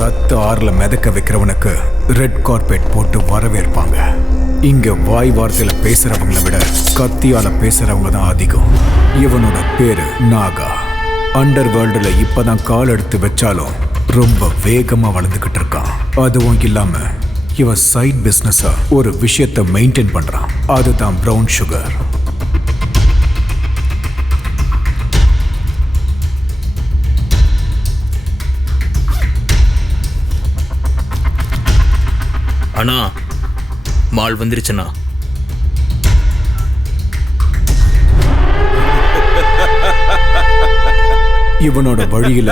ரத்த ஆறுல மிதக்க வைக்கிறவனுக்கு ரெட் கார்பெட் போட்டு வரவேற்பாங்க. இங்க வாய் வார்த்தையில பேசுறவங்களை விட கத்தியால பேசுறவங்க தான் அதிகம். இவனோட பேரு நாகா. அண்டர் வேர்ல்டுல இப்பதான் கால் எடுத்து வச்சாலும் ரொம்ப வேகமா வளர்ந்துகிட்டு இருக்கான். அதுவும் இல்லாம இவன் சைட் பிசினஸா ஒரு விஷயத்தை மெயின்டைன் பண்றான். அதுதான் பிரவுன் சுகர். அண்ணா, மால் வந்துருச்சுண்ணா. இவனோட வழியில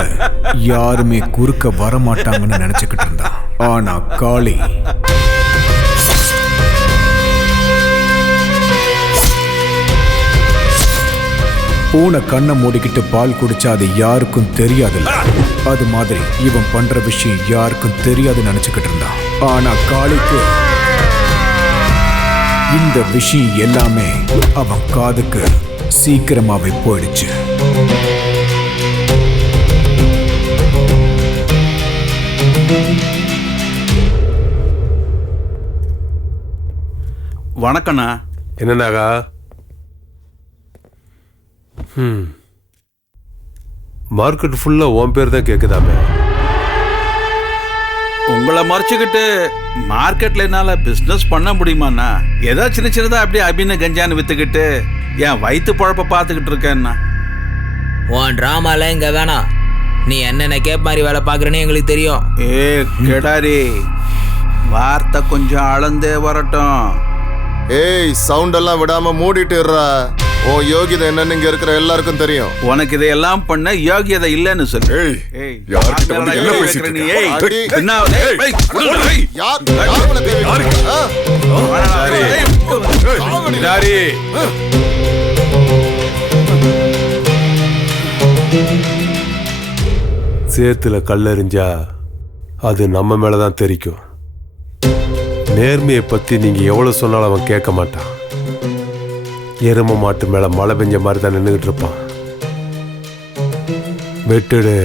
யாருமே குறுக்க வரமாட்டாங்கன்னு நினைச்சுக்கிட்டு இருந்தான். ஆனா காளி பூனை கண்ணை மூடிக்கிட்டு பால் குடிச்சா அது யாருக்கும் தெரியாதுல்ல, அது மாதிரி இவன் பண்ற விஷயம் யாருக்கும் தெரியாதுன்னு நினைச்சுக்கிட்டு இருந்தான். ஆனா காளிக்கு இந்த விஷயம் எல்லாமே அவன் காதுக்கு சீக்கிரமாவே போயிடுச்சு. வணக்கண்ணா. என்னன்னாகா? மார்க்கெட் ஃபுல்லா உன் பேர் தான் கேக்குதாமே. உங்களை மறைச்சுக்கிட்டு மார்க்கெட்ல என்னால பிசினஸ் பண்ண முடியுமாண்ணா? ஏதாவது சின்ன சின்னதா அப்படியே அபின கஞ்சான்னு வித்துக்கிட்டு என் வயிற்று பழப்ப பார்த்துக்கிட்டு இருக்கேன்னா. உன் ட்ராமாலாம் இங்க வேணாம். நீ என்னென்ன கேப் மாதிரி வேலை பார்க்குறேன்னு எங்களுக்கு தெரியும். ஏ கெடாரி, வார்த்தை கொஞ்சம் அளந்தே வரட்டும். ஏய், சவுண்ட் எல்லாம் விடாம மூடிட்டு இருறா. ஓ யோகிதை என்னன்னு இங்க இருக்கிற எல்லாருக்கும் தெரியும். உனக்கு இதையெல்லாம் பண்ண யோகியதை இல்லைன்னு சொல்லு. ஏய், யார்கிட்ட வந்து என்ன பேசிட்டு இருக்க? நீ? ஏய், அடி. என்ன? ஏய், ஏய், விடுடா, ஏய். யார் உனக்கு தெரியும்? சேத்துல கல்லெறிஞ்சா அது நம்ம மேலதான் தெரிக்கும். நேர்மையை பத்தி நீங்க எவ்வளவு சொன்னாலும் அவன் கேட்க மாட்டான். எரும மாட்டு மேல மழை பெஞ்ச மாதிரி தான் நின்றுகிட்டு இருப்பான். வெட்டுடு.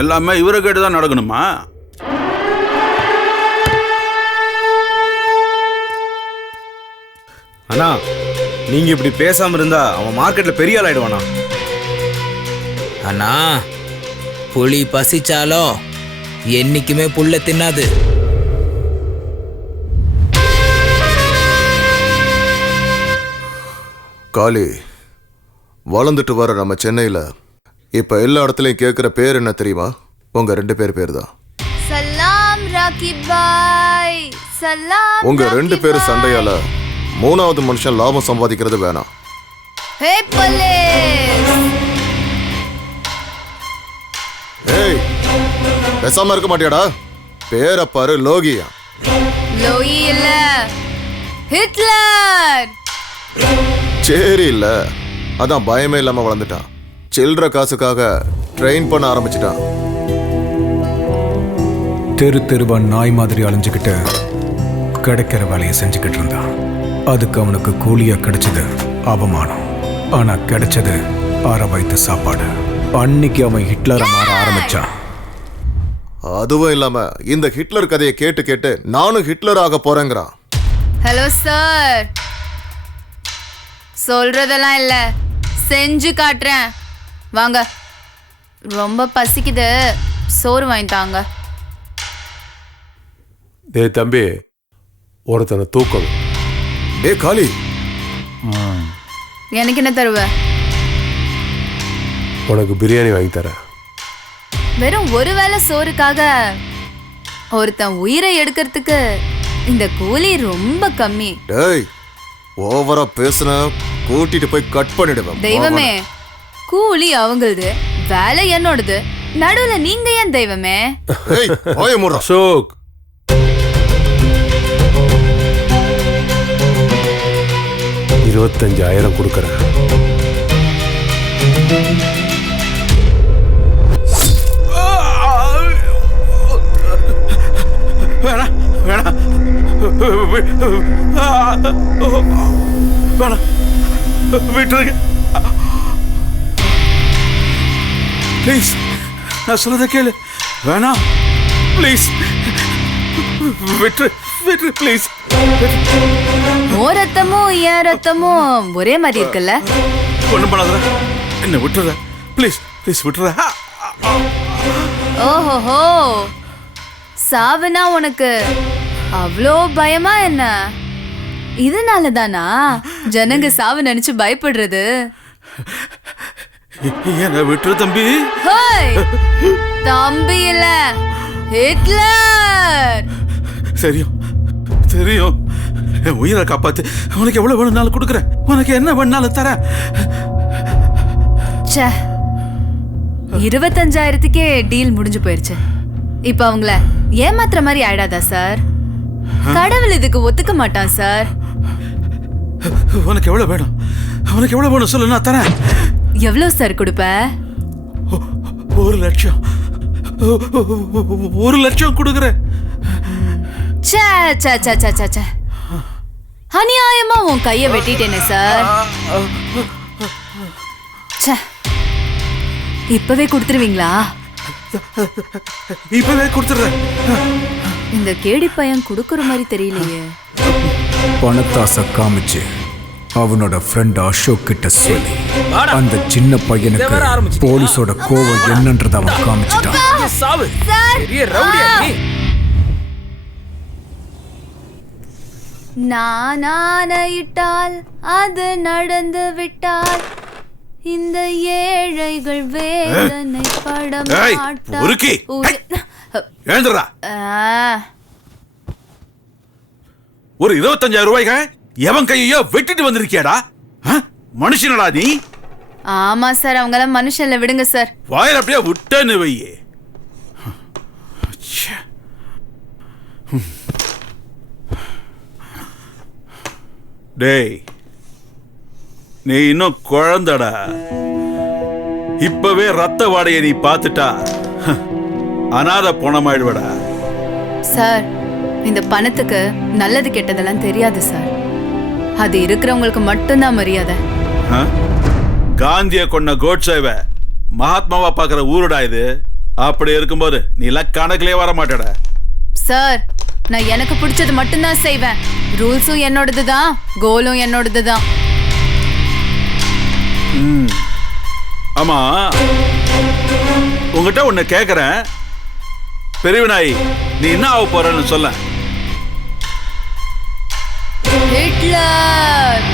எல்லாமே இவரை கேட்டுதான் நடக்கணுமா? அண்ணா, நீங்க இப்படி பேசாம இருந்தா அவன் மார்க்கெட்ல பெரிய ஆள் ஆயிடுவானா? அண்ணா, புலி பசிச்சாலும் என்னைக்குமே புல்ல தின்னாது. காளி, வளர்ந்துட்டு வர நம்ம சென்னையில இப்ப எல்லா இடத்துலயும் கேட்கிற பேர் என்ன தெரியுமா? உங்க 2 பேர் தான். சலாம் ராக்கி பாய், சலாம். உங்க 2 பேரும் சண்டையால 3வது மனுஷன் லாபம் சம்பாதிக்கிறது வேணாம். ஹே போலீஸ்! ஏய், பேசாம இருக்க மாட்டியாடா? பேரை பாரு, லோகியா. லோயி இல்ல, ஹிட்லர். சரி இல்ல, அதான் பயமே இல்லாம வளர்ந்துட்டான். சில்லற காசுக்காக ட்ரெயின் பண்ண ஆரம்பிச்சிட்டான். தெரு தெருவா நாய் மாதிரி அலைஞ்சுக்கிட்டு கிடைக்கிற வேலையை செஞ்சுக்கிட்டு இருந்தான். அதுக்கு அவனுக்கு கூலியா கிடைச்சது அவமானம். ஆனா கிடைச்சது அரை வயிற்று சாப்பாடு. அன்னைக்கு அவன் ஹிட்லரை மாற ஆரம்பிச்சான். அதுவும் இல்லாம இந்த ஹிட்லர் கதையை கேட்டு கேட்டு நானும் ஹிட்லர் ஆக போறேங்கிறான். ஹலோ சார், சொல்றதெல்லாம் இல்ல, செஞ்சு காட்டுறேன். வாங்க, ரொம்ப பசிக்குது, சோறு வாங்கி தாங்க. டேய் தம்பி, ஒருத்தனை தூக்கணும். டே காளி, எனக்கு என்ன தருவ? உனக்கு பிரியாணி வாங்கி தரேன். வெறும் ஒரு வேளை சோறுக்காக ஒருத்தன் உயிரை எடுக்கிறதுக்கு இந்த கூலி ரொம்ப கம்மி. டேய், ஓவரா பேசுன கூட்டிட்டு போய் கட் பண்ணிடுவேன். தெய்வமே, கூலி அவங்களது, வேலை என்னோடது, நடுவுல நீங்க ஏன் தெய்வமே? ஏய், வாயை மூடுடா. அசோக், $25,000 கொடுக்கறேன். வேணாம் வேணாம் வேணாம், விட்டுருங்க ப்ளீஸ். நான் சொல்றதை கேளு. வேணாம். ப்ளீஸ் விட்டு விட்டு ப்ளீஸ். ஓ ரத்தமும் என் ரத்தமும் ஒரே மாதிரி இருக்குல்ல? ஒண்ணும் பண்ணாத, என்ன விட்டுற ப்ளீஸ் ப்ளீஸ் விட்டுற. ஓஹோஹோ, சாவுனா உனக்கு அவ்வளோ பயமா என்ன? இதனால தானா ஜனங்க சாவு நினைச்சு பயப்படுறது? என்ன விட்டுரு தம்பி. ஹோய், தம்பி இல்ல, ஹிட்லர். தெரியும் தெரியும், என் உயிரை காப்பாத்து. உனக்கு எவ்வளவு வேணும்னாலும் கொடுக்குறேன், உனக்கு என்ன வேணும்னாலும் தரேன். 25,000க்கே டீல் முடிஞ்சு போயிருச்சு. இப்ப அவங்கள ஏமாத்துற மாதிரி ஆயிடாதா சார்? கடவுள் இதுக்கு ஒத்துக்க மாட்டான் சார். உனக்கு எவ்வளவு வேணும், உனக்கு எவ்வளவு வேணும் சொல்லு, நான் தரேன். எவ்வளவு சார் கொடுப்ப? 1 லட்சம். 1 லட்சம் கொடுக்குறேன். அநியாயமா உன் கைய வெட்டிட்டேனே சார். இப்பவே கொடுத்துருவீங்களா? இப்பவே கொடுத்துடுறேன். இந்த கேடி பையன் கொடுக்கற மாதிரி தெரியலையே. பணத்தாசை காமிச்சு அவனோட ஃப்ரெண்ட் அசோக் கிட்ட சொல்லி அந்த சின்ன பையனுக்கு போலீஸோட கோவம் என்னன்றத அவன் காமிச்சிட்டான். சாவு பெரிய ரவுடியா நீ. நான் ஆணையிட்டால் அது நடந்து விட்டால் இந்த ஏழைகள் வேதனை பட உருக்கி எழுந்துடா. ஒரு 25,000 ரூபாய்க்கு எவன் கையோ வெட்டிட்டு வந்திருக்கியாடா? மனுஷனடா நீ? ஆமா சார், அவங்கள மனுஷன்ல விடுங்க சார். வாயில அப்படியே விட்டேன்னு வையே. டேய், நீ இன்னும் குழந்தடா. இப்பவே ரத்த வாடையை நீ பார்த்துட்டா அனாதை பணமாயிடுவடா. சார், இந்த பணத்துக்கு நல்லது கெட்டதெல்லாம் தெரியாது சார். அது இருக்கிறவங்களுக்கு மட்டும்தான் மரியாதை. காந்திய கொண்ட கோட்சேவ மகாத்மாவா பாக்குற ஊருடா இது. அப்படி இருக்கும்போது நீ எல்லாம் கணக்கிலே வர மாட்டடா. சார், நான் எனக்கு பிடிச்சது மட்டும்தான் செய்வேன். ரூல்ஸும் என்னோடதுதான், கோலும் என்னோடதுதான். ஆமா, உங்ககிட்ட ஒண்ணு கேக்குறேன். பெரியவனாய், நீ என்ன ஆக போறன்னு சொல்ல. ஹிட்லர்.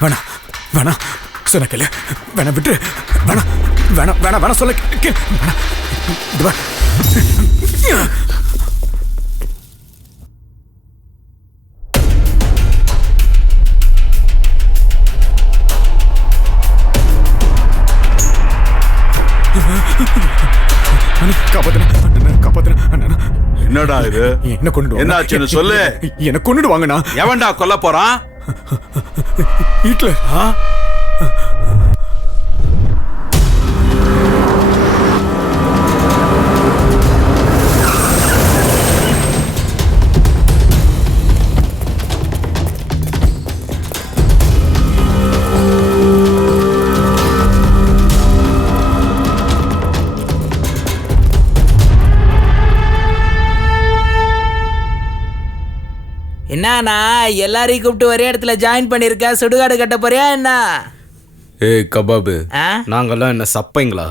வேணா வேணா சொன்ன கேளு. வேணா விட்டு. வேணா வேணா வேணா வேணா சொல்ல கேளு. என்னடா இது? என்ன கொண்டு என்னாச்சுன்னு சொல்லு. என்ன கொண்டுடு வாங்கண்ணா. எவன்டா கொல்ல போறான்? ஹிட்லர். என்னண்ணா எல்லாரையும் கூப்பிட்டு ஒரே இடத்துல ஜாயின் பண்ணிருக்க? சுடுகாடு கட்ட போறியா என்ன? ஏய் கபாபு, நாங்கெல்லாம் என்ன சப்பைங்களா?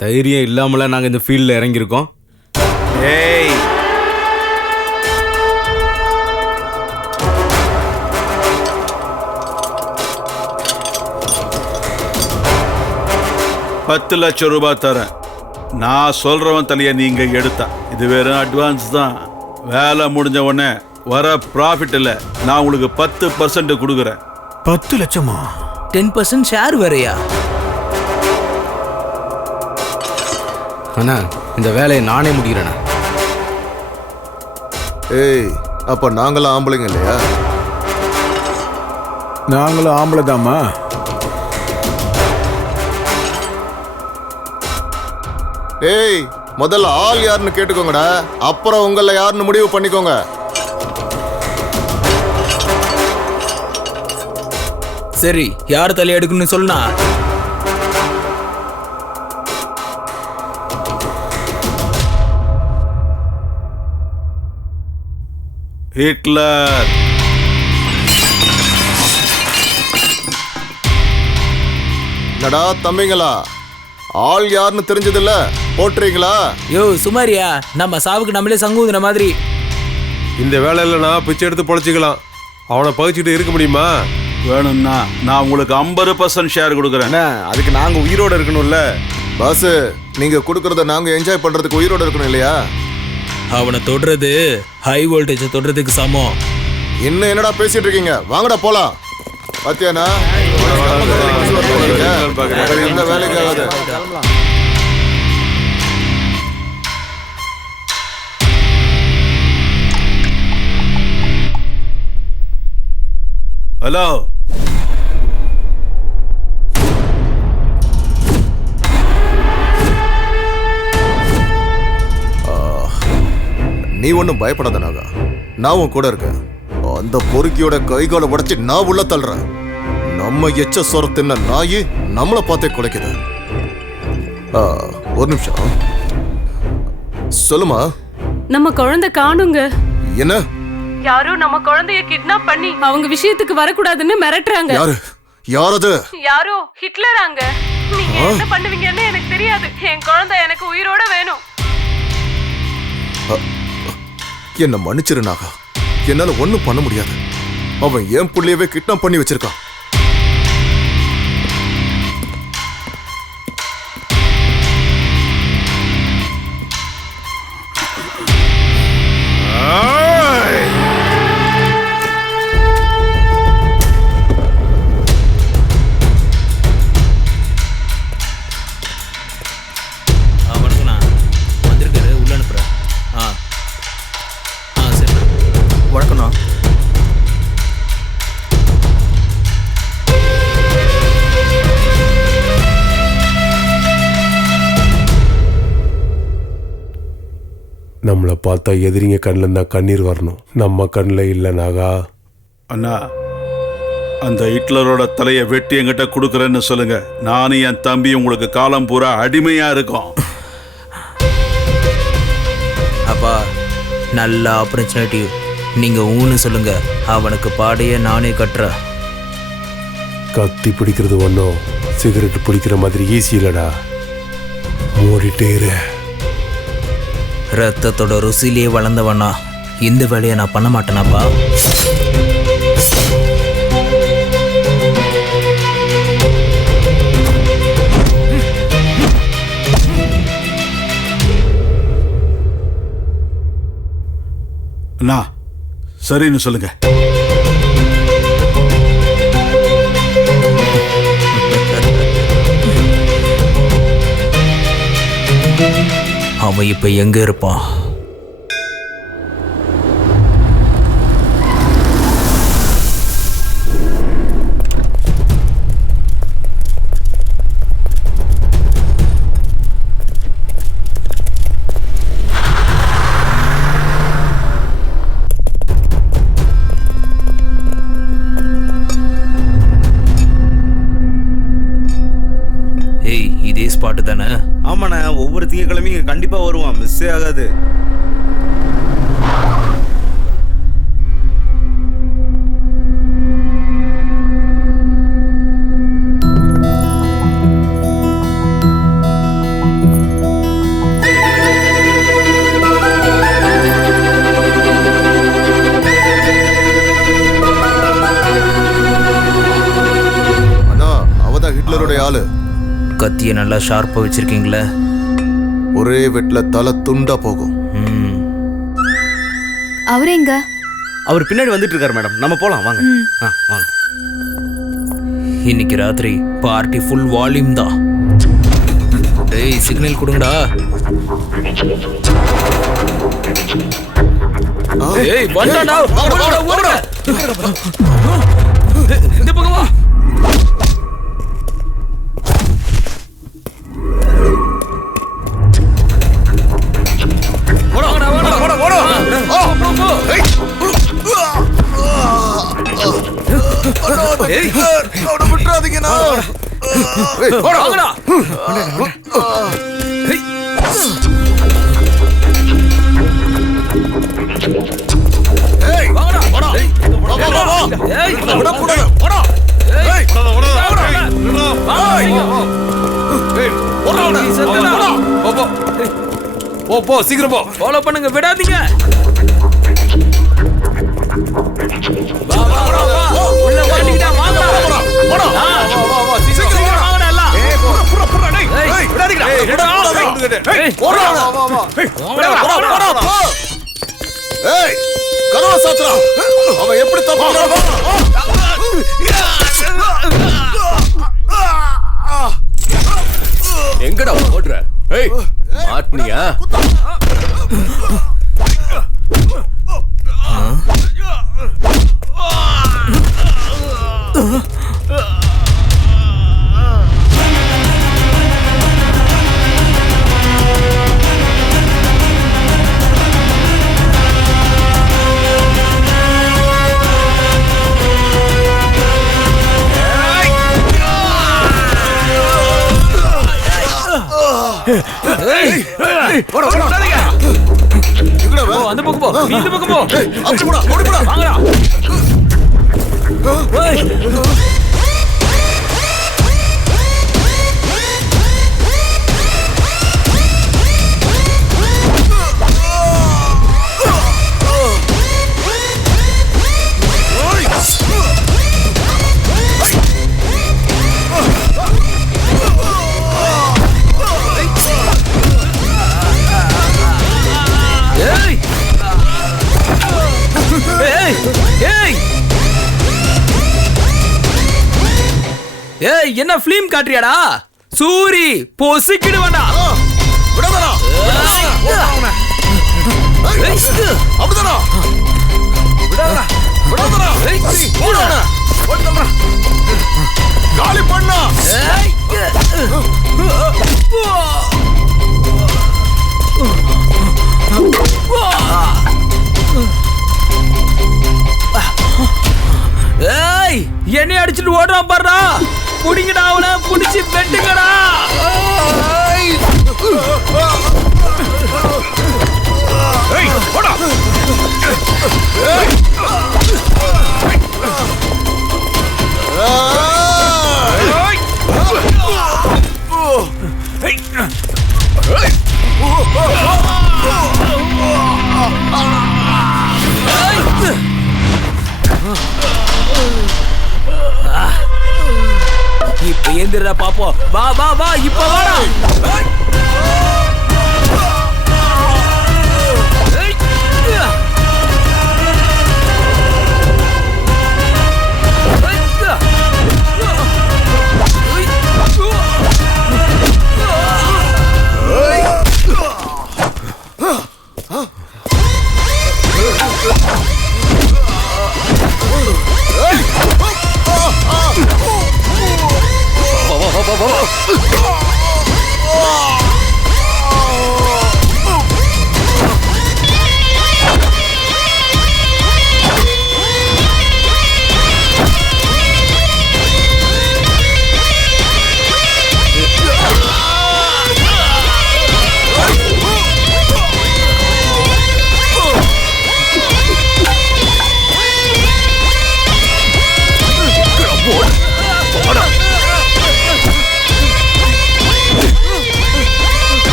தைரியம் இல்லாமல நாங்க இந்த ஃபீல்ட்ல இறங்கியிருக்கோம். ஏய், $10 லட்சம் தரேன். நான் சொல்றவன் தலைய நீங்க எடுத்தா. இது வெறும் அட்வான்ஸ் தான். வேலை முடிஞ்ச உடனே வர ப்ராஃபிட் இல்ல, நான் உங்களுக்கு 10% கொடுக்குறேன். 10 லட்சமா? 10% ஷேர் வேறையா? அண்ணா, இந்த வேலையை நானே முடிக்கிறேண்ணா. ஏய், அப்ப நாங்களாம் ஆம்பளைங்க இல்லையா? நாங்களும் ஆம்பளை தாம்மா. ஏய், முதல்ல ஆள் யாருன்னு கேட்டுக்கோங்கடா, அப்புறம் உங்கள யாருன்னு முடிவு பண்ணிக்கோங்க. சரி, யார் தலை எடுக்கணும்னு சொல்லுனா? ஹிட்லர். என்னடா தம்பிங்களா, ஆள் யாருன்னு தெரிஞ்சதில்ல, போட்டுறீங்களா? யோ சுமாரியா, நம்ம சாவுக்கு நம்மளே சங்குதுன மாதிரி. இந்த வேலையில நான் பிச்சை எடுத்து பொழைச்சிக்கலாம். அவனை பகிச்சுட்டு இருக்க முடியுமா? வேணும்னா நான் உங்களுக்கு 50% ஷேர் கொடுக்குறேன். அதுக்கு நாங்க உயிரோட இருக்கணும்ல. பாஸ், நீங்க கொடுக்கறத நாங்க என்ஜாய் பண்றதுக்கு உயிரோட இருக்கணும் இல்லையா? அவனை தொடுறது ஹை வோல்டேஜ் தொடுறதுக்கு சமம். இன்னும் என்னடா பேசிட்டு இருக்கீங்க? வாங்கடா போலாம். பாத்தியானா எந்த வேலைக்கு ஆகாது. ஹலோ, நீ ஒன்றும் பயப்படாத நாகா, நான் உன் கூட இருக்கேன். அந்த பொறுக்கியோட கைகாலை உடைச்சு நான் உள்ள தள்ளுறேன். நம்ம எச்ச சொர தின்ன நாயி நம்மளை பார்த்தே குலைக்குது. ஒரு நிமிஷம் சொல்லுமா. நம்ம குழந்தை காணுங்க. என்ன? யாரோ நம்ம குழந்தைய கிட்னாப் பண்ணி அவங்க விஷயத்துக்கு வரக்கூடாதுன்னு மிரட்டுறாங்க. யாரு? யாரது? யாரோ ஹிட்லராங்க. நீங்க என்ன பண்ணுவீங்கன்னு எனக்கு தெரியாது. என் குழந்தை எனக்கு உயிரோட வேணும். என்ன மன்னிச்சிரு நாகா, என்னால ஒண்ணும் பண்ண முடியாது. அவன் என் புள்ளையவே கிட்னாப் பண்ணி வச்சிருக்கான். நம்மளை பார்த்தா எதிரிங்க கண்ணில் இருந்தால் கண்ணீர் வரணும், நம்ம கண்ணில் இல்லை நாகா. அண்ணா, அந்த ஹிட்லரோட தலையை வெட்டி என்கிட்ட கொடுக்குறேன்னு சொல்லுங்க. நானும் என் தம்பி உங்களுக்கு காலம் பூரா அடிமையா இருக்கோம். அப்பா, நல்ல ஆப்பர்ச்சுனிட்டி. நீங்க ஊன்னு சொல்லுங்க, அவனுக்கு பாடையே நானே கட்டுறேன். கத்தி பிடிக்கிறது ஒன்றும் சிகரெட் பிடிக்கிற மாதிரி ஈஸி இல்லடா. மூடிட்டே இரு. ரத்தத்தோட ருசிலேயே வளர்ந்தவனா இந்த வேலையை நான் பண்ண மாட்டேனாப்பா. அண்ணா, சரின்னு சொல்லுங்க. அவன் இப்ப எங்க இருப்பான்? ஏய், இதே ஸ்பாட்டு தானே? ஆமாண்ணா, ஒவ்வொரு திங்கக்கிழமையும் கண்டிப்பா வருவான், மிஸ்ஸே ஆகாது. அண்ணா, அவதான் ஹிட்லருடைய ஆளு. கத்தியை நல்லா ஷார்ப்பா வச்சிருக்கீங்களே. ஒரே வெட்ல தலை துண்டா போகும். அவரு எங்க? அவர் பின்னாடி வந்துட்டு இருக்காரு மேடம். நம்ம போலாம் வாங்க. வாங்க. இன்னைக்கு ராத்திரி பார்ட்டி ஃபுல் வால்யூம் தான். டேய், சிக்னல் கொடுங்கடா. ஏய் வந்தாடா ஓடுடா ஓடுடா இந்த பக்கம் வா விட்டுறாதீங்கண்ணா. போ சீக்கிரம் போ. ஃபாலோ பண்ணுங்க விடாதீங்க. உள்ள மாட்டிக்கிட்டா வாங்கடா. சீக்கிரம் வாங்கடா எல்லாம். ஏய், கதவை சாத்துறா. அவன் எப்படி தப்புறான்? எங்கடா ஓடுற? ஏய் மாட்னியா? அந்த பக்கம் போ. நீ இந்த பக்கம் போ. அப்படி போடா, ஓடி போடா. வாங்கடா. ஏய் என்ன ஃபிலிம் காட்றியாடா? சூரி பொசிக்கிடு வேண்டா. விடாதடா. அப்படிதானா? விடாதடா. விடாதடா. ஓடுடா. ஓடுடா. காலி பண்ணா. ஏய் என்னை அடிச்சிட்டு ஓடுறான் பாருடா. புடிங்கடா அவனை, புடிச்சு வெட்டுங்கடா. ஏய் போடா. இப்ப ஏந்திரா பாப்போம். வா வா வா இப்ப வாடா.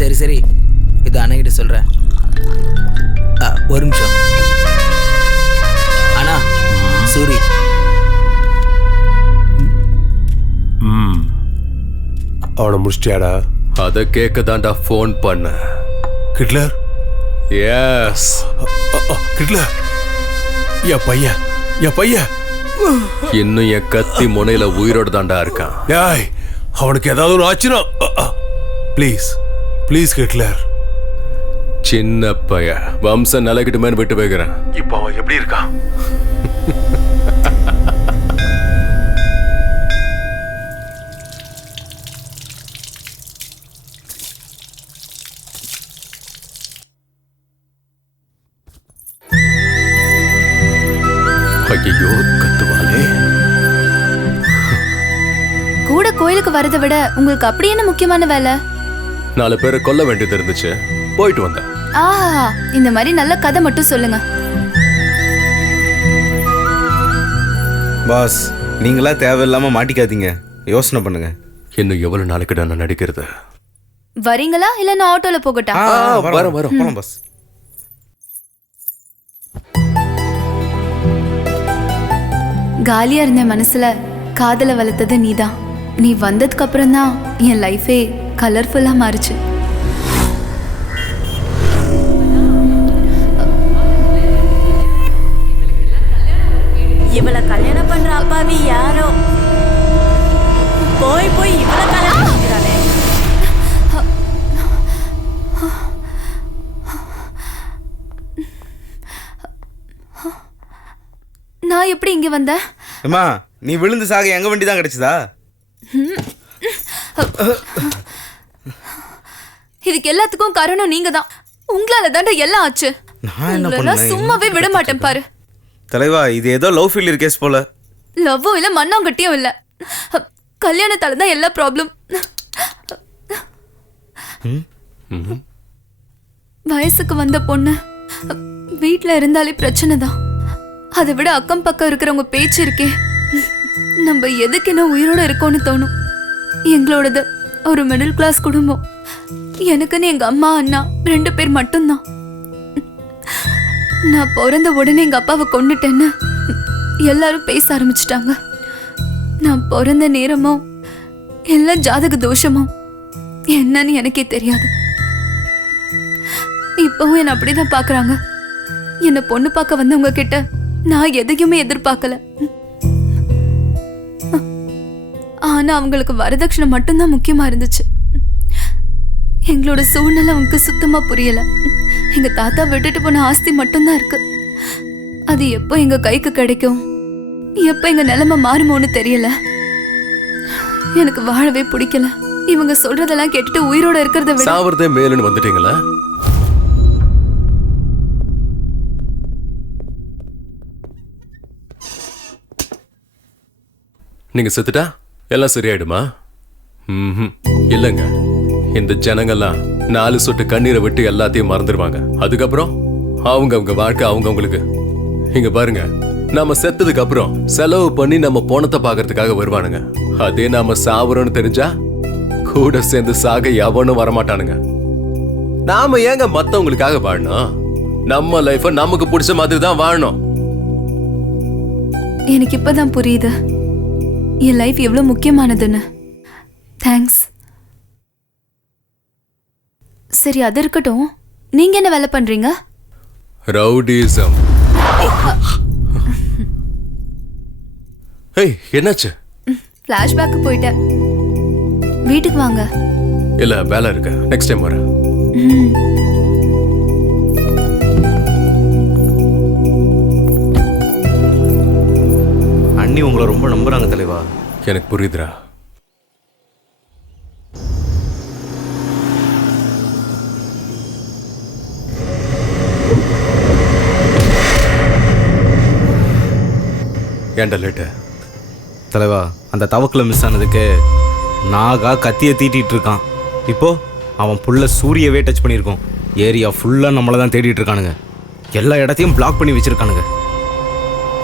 சரி சரி, இது அண்ணகிட்ட சொல்றேன். ஒரு நிமிஷம் அண்ணா. சூரி அவனை முடிச்சிட்டியாடா? அதை கேட்க தான்டா ஃபோன் பண்ண. கிட்லர்? எஸ் கிட்லர், என் பையன் இன்னும் என் கத்தி முனையில உயிரோடு தான்டா இருக்கான். ஏய், அவனுக்கு ஏதாவது ஒரு ஆச்சுனா ப்ளீஸ் ப்ளீஸ் ஹிட்லர். சின்ன பைய வம்சம் நிலைக்கிட்டுமேன்னு விட்டு வைக்கிறேன். இப்போ அவன் எப்படி இருக்கான்? ஐயோ கத்துவாளே. கூட கோயிலுக்கு வரதை விட உங்களுக்கு அப்படி என்ன முக்கியமான வேலை? 4 பேரை கொல்ல வேண்டியது இருந்துச்சு, போயிட்டு வந்தேன். ஆஹா, இந்த மாதிரி நல்ல கதை மட்டும் சொல்லுங்க. பாஸ், நீங்களா தேவையில்லாம மாட்டிக்காதீங்க, யோசனை பண்ணுங்க. இன்னும் எவ்வளவு நாளைக்கு நான் நடிக்கிறது? வரீங்களா இல்ல நான் ஆட்டோல போகட்டா? வரோம் போலாம் பாஸ். காலியா இருந்த மனசுல காதல வளர்த்தது நீதான். நீ வந்ததுக்கு அப்புறம் தான் என் லைஃபே கலர்ஃபுல்லா மாறுச்சு. இவளை கல்யாணம் பண்ற அப்பாவி யாரோ போய் போய் இவளை கல்யாணம் பண்ணிக்கிறானே. நான் எப்படி இங்க வந்தேன்? அம்மா, நீ விழுந்து சாக எங்க வண்டி தான் கிடைச்சதா? இதுக்கு எல்லாத்துக்கும் காரணம் நீங்க தான். உங்களால தாண்டா எல்லாம் ஆச்சு. நான் என்ன உங்களெல்லாம் பண்ணேன்? சும்மாவே விட மாட்டேன் பாரு. தலைவா, இது ஏதோ லவ் ஃபெயிலியர் கேஸ் போல. லவ்வும் இல்ல மண்ணாங்கட்டியும் இல்ல, கல்யாணத்தால தான் எல்லா ப்ராப்ளம். வயசுக்கு வந்த பொண்ணு வீட்டுல இருந்தாலே பிரச்சனை தான். அதை விட அக்கம் பக்கம் இருக்கிறவங்க பேச்சு இருக்கே, நம்ம எதுக்கு என்ன உயிரோட இருக்கோன்னு தோணும். எங்களோடது ஒரு மிடில் கிளாஸ் குடும்பம். எனக்குன்னு எங்க அம்மா அண்ணா 2 பேர் மட்டும்தான். நான் பிறந்த உடனே எங்க அப்பாவை கொன்னுட்டேன்னு எல்லாரும் பேச ஆரம்பிச்சிட்டாங்க. நான் பிறந்த நேரமோ எல்லாம் ஜாதக தோஷமோ என்னன்னு எனக்கே தெரியாது. இப்பவும் என்ன அப்படிதான் பாக்குறாங்க. என்ன பொண்ணு பார்க்க வந்தவங்க கிட்ட நான் எதையுமே எதிர்பார்க்கல. ஆனா அவங்களுக்கு வரதட்சணை மட்டும்தான் முக்கியமா இருந்துச்சு. எங்களோட சூழ்நிலை அவங்களுக்கு சுத்தமா புரியல. எங்க தாத்தா விட்டுட்டு போன ஆஸ்தி மட்டும்தான் இருக்கு. அது எப்போ எங்க கைக்கு கிடைக்கும், எப்ப எங்க நிலைமை மாறுமோன்னு தெரியல. எனக்கு வாழவே பிடிக்கல. இவங்க சொல்றதெல்லாம் கேட்டுட்டு உயிரோட இருக்கிறத விட சாவறதே மேலுன்னு வந்துட்டீங்களா? நீங்க செத்துட்டா எல்லாம் சரியாயிடுமா? இல்லைங்க, இந்த ஜனங்கள்லாம் 4 சொட்டு கண்ணீரை விட்டு எல்லாத்தையும் மறந்துடுவாங்க. அதுக்கப்புறம் அவங்க வாழ்க்கை அவங்களுக்கு. இங்க பாருங்க, நாம செத்ததுக்கு அப்புறம் செலவு பண்ணி நம்ம போனத்தை பாக்குறதுக்காக வருவானுங்க. அதே நாம சாவறோம்னு தெரிஞ்சா கூட சேர்ந்து சாக எவனும் வரமாட்டானுங்க. நாம ஏங்க மத்தவங்களுக்காக வாழணும்? நம்ம லைஃப நமக்கு பிடிச்ச மாதிரி தான் வாழணும். எனக்கு இப்பதான் புரியுது என் லைஃப் எவ்வளவு முக்கியமானதுன்னு. தேங்க்ஸ். சரி, அது இருக்கட்டும். நீங்க என்ன வேலை பண்றீங்க? ரவுடிசம். ஏய், என்னாச்சு? ஃபிளாஷ்பேக் போயிட்டேன். வீட்டுக்கு வாங்க. இல்ல, வேலை இருக்கு, நெக்ஸ்ட் டைம் வரேன். அண்ணி உங்களை ரொம்ப நம்புறாங்க தலைவா. எனக்கு புரியுதுடா. ஏன்டா லேட்டு? தலைவா, அந்த தவக்கில் மிஸ் ஆனதுக்கு நாகா கத்தியை தீட்டிட்டு இருக்கான். இப்போ அவன் புள்ள சூரியவே டச் பண்ணியிருக்கோம். ஏரியா ஃபுல்லாக நம்மளை தான் தேடிட்டு இருக்கானுங்க. எல்லா இடத்தையும் பிளாக் பண்ணி வச்சிருக்கானுங்க.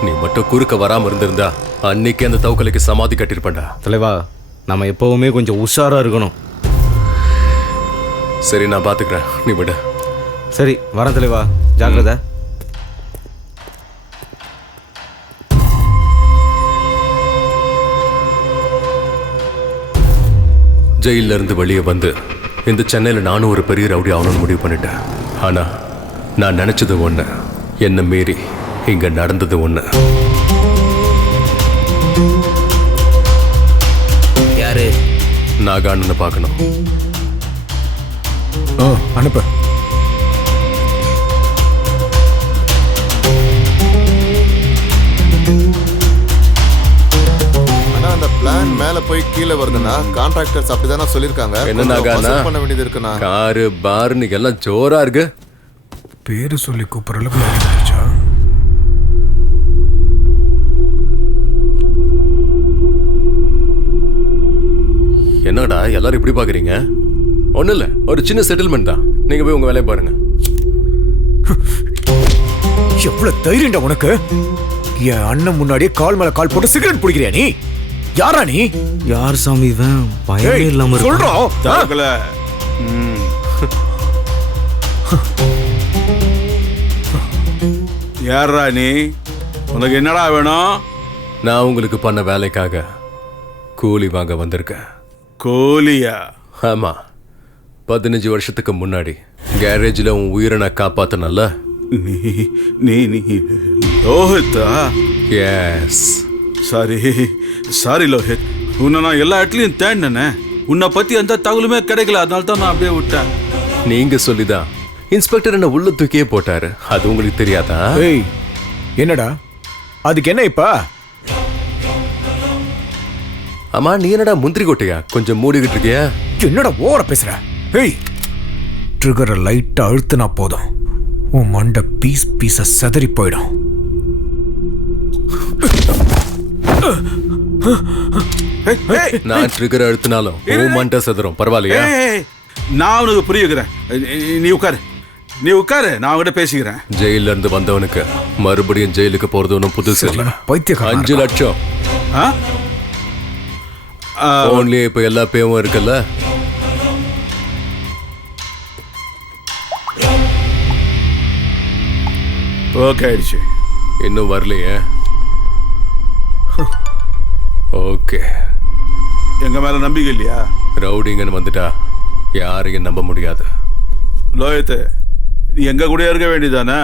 நீ மட்டும் குறுக்க வராம இருந்திருந்தா அன்னைக்கு அந்த தவக்கலைக்கு சமாதி கட்டிருப்பேன்டா. தலைவா, நம்ம எப்பவுமே கொஞ்சம் உஷாரா இருக்கணும். சரி, நான் பாத்துக்கிறேன், நீ விட. சரி, வரேன் தலைவா, ஜாக்கிரதை. ஜெயில இருந்து வெளியே வந்து இந்த சென்னையில நானும் ஒரு பெரிய ரவுடி ஆகணும்னு முடிவு பண்ணிட்டேன். ஆனா நான் நினைச்சது ஒண்ணு, என்ன மீறி இங்க நடந்தது ஒண்ணு. யாரு? நாகான்னு பார்க்கணும். அனுப்பு. ஆனா அந்த பிளான் மேல போய் கீழே வருதுன்னா கான்ட்ராக்டர்ஸ் அப்படிதானே சொல்லிருக்காங்க. என்னன்னா பண்ண வேண்டியது இருக்குண்ணா. காரு பார்னு எல்லாம் ஜோரா இருக்கு. பேரு சொல்லி கூப்பிடுற அளவுக்கு ஆயிடுச்சா? என்னடா எல்லாரும் இப்படி பாக்குறீங்க? ஒண்ணும் இல்ல, ஒரு சின்ன செட்டில்மெண்ட் தான். நீங்க போய் உங்க வேலையை பாருங்க. எவ்வளவு தைரியம்டா உனக்கு? என் அண்ணன் முன்னாடியே கால் மேல கால் போட்டு சிகரெட் பிடிக்கிறியா நீ? யாரா நீ? யார் சாமி இவன்? பயமே இல்லாம சொல்றோம். தவக்கல. யாரா நீ? உனக்கு என்னடா வேணும்? நான் உங்களுக்கு பண்ண வேலைக்காக கூலி வாங்க வந்திருக்கேன். கோலியா? ஆமா, 15 வருஷத்துக்கு முன்னாடி கேரேஜில் உன் உயிரை நான் காப்பாத்தினல்ல. நீ நீ நீ லோஹித்தா? எஸ். சாரி லோஹித், உன்னை நான் எல்லா இடத்துலையும் தேடினேனே. உன்னை பத்தி எந்த தகவலுமே கிடைக்கல, அதனால தான் நான் அப்படியே விட்டேன். நீங்க சொல்லிதான் இன்ஸ்பெக்டர் என்ன உள்ள தூக்கியே போட்டாரு. அது உங்களுக்கு தெரியாதா? ஏய், என்னடா அதுக்கு என்ன இப்ப? ஆமா, நீ என்னடா முந்திரி கொட்டையா கொஞ்சம் மூடிக்கிட்டு இருக்கியா? என்னடா ஓவரா பேசுற? ஏய், ட்ரிகரை லைட்டா அழுத்தினா போதும், உன் மண்டை பீஸ் பீஸா செதறி போயிடும். நான் ட்ரிகர் அழுத்தினாலும் உன் மண்டை செதறும். பரவாயில்லையா? நான் உனக்கு புரியுகிறேன். நீ உட்காரு, நீ உட்காரு, நான் அவங்ககிட்ட பேசிக்கிறேன். ஜெயில இருந்து வந்தவனுக்கு மறுபடியும் ஜெயிலுக்கு போறது ஒன்றும் புதுசு இல்ல. பைத்தியக்காரன் 5 லட்சம் போன்லயே இப்ப எல்லா பேவும் இருக்குல்ல. ஓகே ஆயிடுச்சு. இன்னும் வரலையே? ஓகே. எங்க மேல நம்பிக்கை இல்லையா? ரவுடிங்கன்னு வந்துட்டா யாரையும் நம்ப முடியாது. லோயத்து, நீ எங்க கூட இருக்க வேண்டியதானே?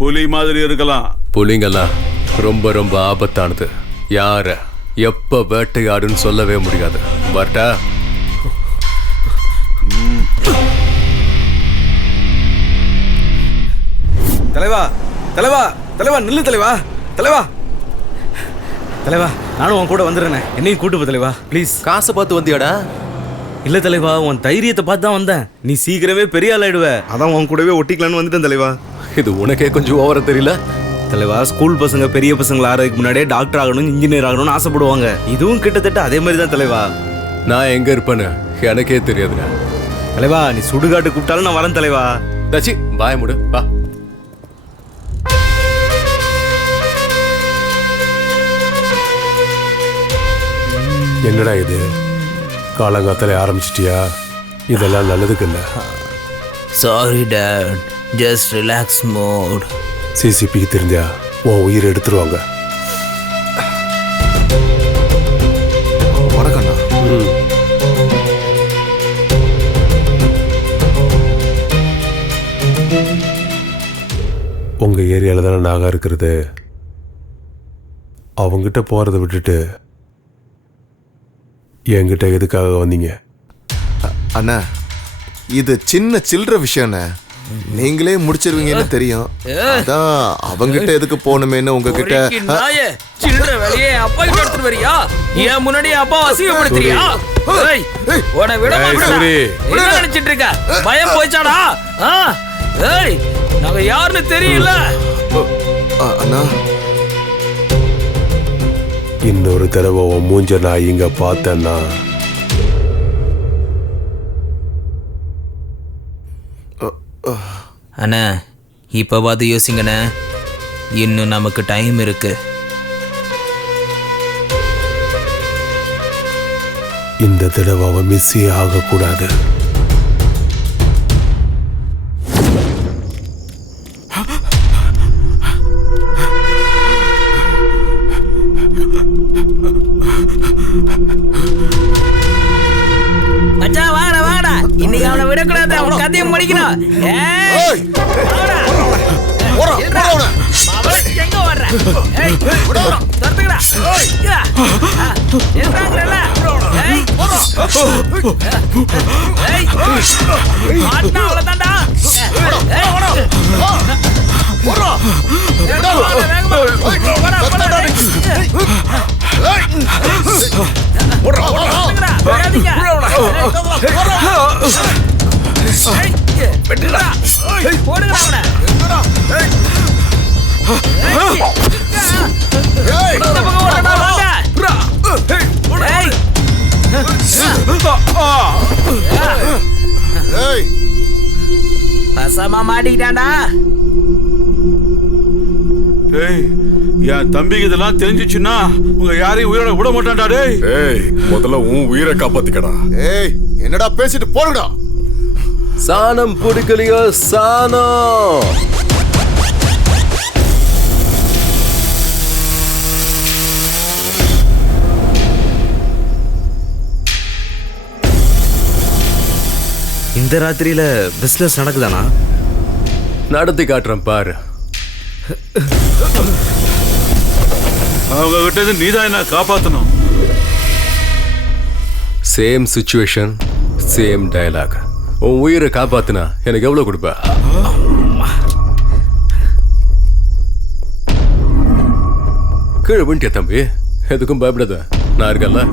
புலி மாதிரி இருக்கலாம். புலிங்கெல்லாம் ரொம்ப ரொம்ப ஆபத்தானது. யார எப்ப வேட்டையாடுன்னு சொல்லவே முடியாது. வரட்டா? தலைவா, தலைவா, தலைவா, நில்லு தலைவா, தலைவா, தலைவா, நானும் உன் கூட வந்துடுறேனே. என்னையும் கூட்டு போ தலைவா, ப்ளீஸ். காசை பார்த்து வந்தியாடா? இல்ல தலைவா, உன் தைரியத்தை பார்த்து தான் வந்தேன். நீ சீக்கிரமே பெரிய ஆள் ஆயிடுவ, அதான் உன் கூடவே ஒட்டிக்கலான்னு வந்துட்டேன் தலைவா. இது உனக்கே கொஞ்சம் ஓவரா தெரியல? தலைவா, ஸ்கூல் பசங்க பெரிய பசங்களை ஆறதுக்கு முன்னாடியே டாக்டர் ஆகணும், இன்ஜினியர் ஆகணும்னு ஆசைப்படுவாங்க. இதுவும் கிட்டத்தட்ட அதே மாதிரி தான் தலைவா. நான் எங்க இருப்பேன்னு எனக்கே தெரியாதுங்க. தலைவா, நீ சுடுகாட்டு கூப்பிட்டாலும் நான் வரேன் தலைவா. தச்சி பாய முடு, வா. என்னடா இது, காலங்காத்தால ஆரம்பிச்சிட்டியா? இதெல்லாம் நல்லதுக்கு இல்லை. Sorry dad, just relax mode. சிசிபிக்கு தெரிஞ்சா உன் உயிரை எடுத்துருவாங்க. வணக்கண்ணா. உங்க ஏரியால தானே நாகா இருக்கிறது. அவங்கிட்ட போறதை விட்டுட்டு என்கிட்ட எதுக்காக வந்தீங்க? அண்ணா, இது சின்ன சில்லற விஷயம்ண்ணே, நீங்களே முடிச்சிருவீங்கன்னு தெரியும். அதான் அவங்கிட்ட எதுக்கு போகணுமேன்னு உங்ககிட்ட. சில்லற வேலையே அப்பா கிட்ட எடுத்துட்டு வரியா? ஏன் முன்னாடி அப்பா அசிங்கப்படுத்துறியா? ஏய், உன்னை விட மாட்டேன். என்ன நினைச்சிட்டு இருக்க? பயம் போய்ச்சாடா? ஏய், நாங்க யாருன்னு தெரியல. அண்ணா, இன்னொரு தடவை உன் மூஞ்ச நான் இங்க பார்த்தேன்னா அண்ணா, இப்ப பார்த்து யோசிங்கண்ணே, இன்னும் நமக்கு டைம் இருக்கு. இந்த தடவை அவன் மிஸ்ஸே ஆகக்கூடாது. மச்சான், வாடா வாடா, இன்னைக்கு அவனை விடக்கூடாது, அவன் கதையும் முடிக்கணும். எங்க வர்ற? தடுத்துக்கடா. ஏய் மாட்டா அவ்வளவுதான்டா. ஏய் ஓடு. போடா. வேகமா போடா போடா. போடா போடா. வேகாதீங்க. வெட்டுடா. போடுங்கடா அவனை. ஏய் இந்த பக்கம் ஓடுடா வாங்க. ஏய் ஏய் பசமா மாட்டிக்கிட்டான்டா. டேய் என் தம்பிக்கு இதெல்லாம் தெரிஞ்சிச்சுன்னா உங்க யாரையும் உயிரோட விட மாட்டான்டா. டேய் ஏய் முதல்ல உன் உயிரை காப்பாத்திக்கடா. ஏய் என்னடா பேசிட்டு போடுடா. சாணம் பிடிக்கலையோ சாணம். இந்த ராத்திரியில பிசினஸ் நடக்குதானா? நடத்தி காட்டுறேன் பாரு. அவங்க கிட்ட இருந்து நீதான் என்ன காப்பாத்தணும். Same situation same dialogue. உன் உயிரை காப்பாத்துனா எனக்கு எவ்வளவு கொடுப்ப? கீழே விண்டியா தம்பி? எதுக்கும் பயப்படாத, நான் இருக்கல.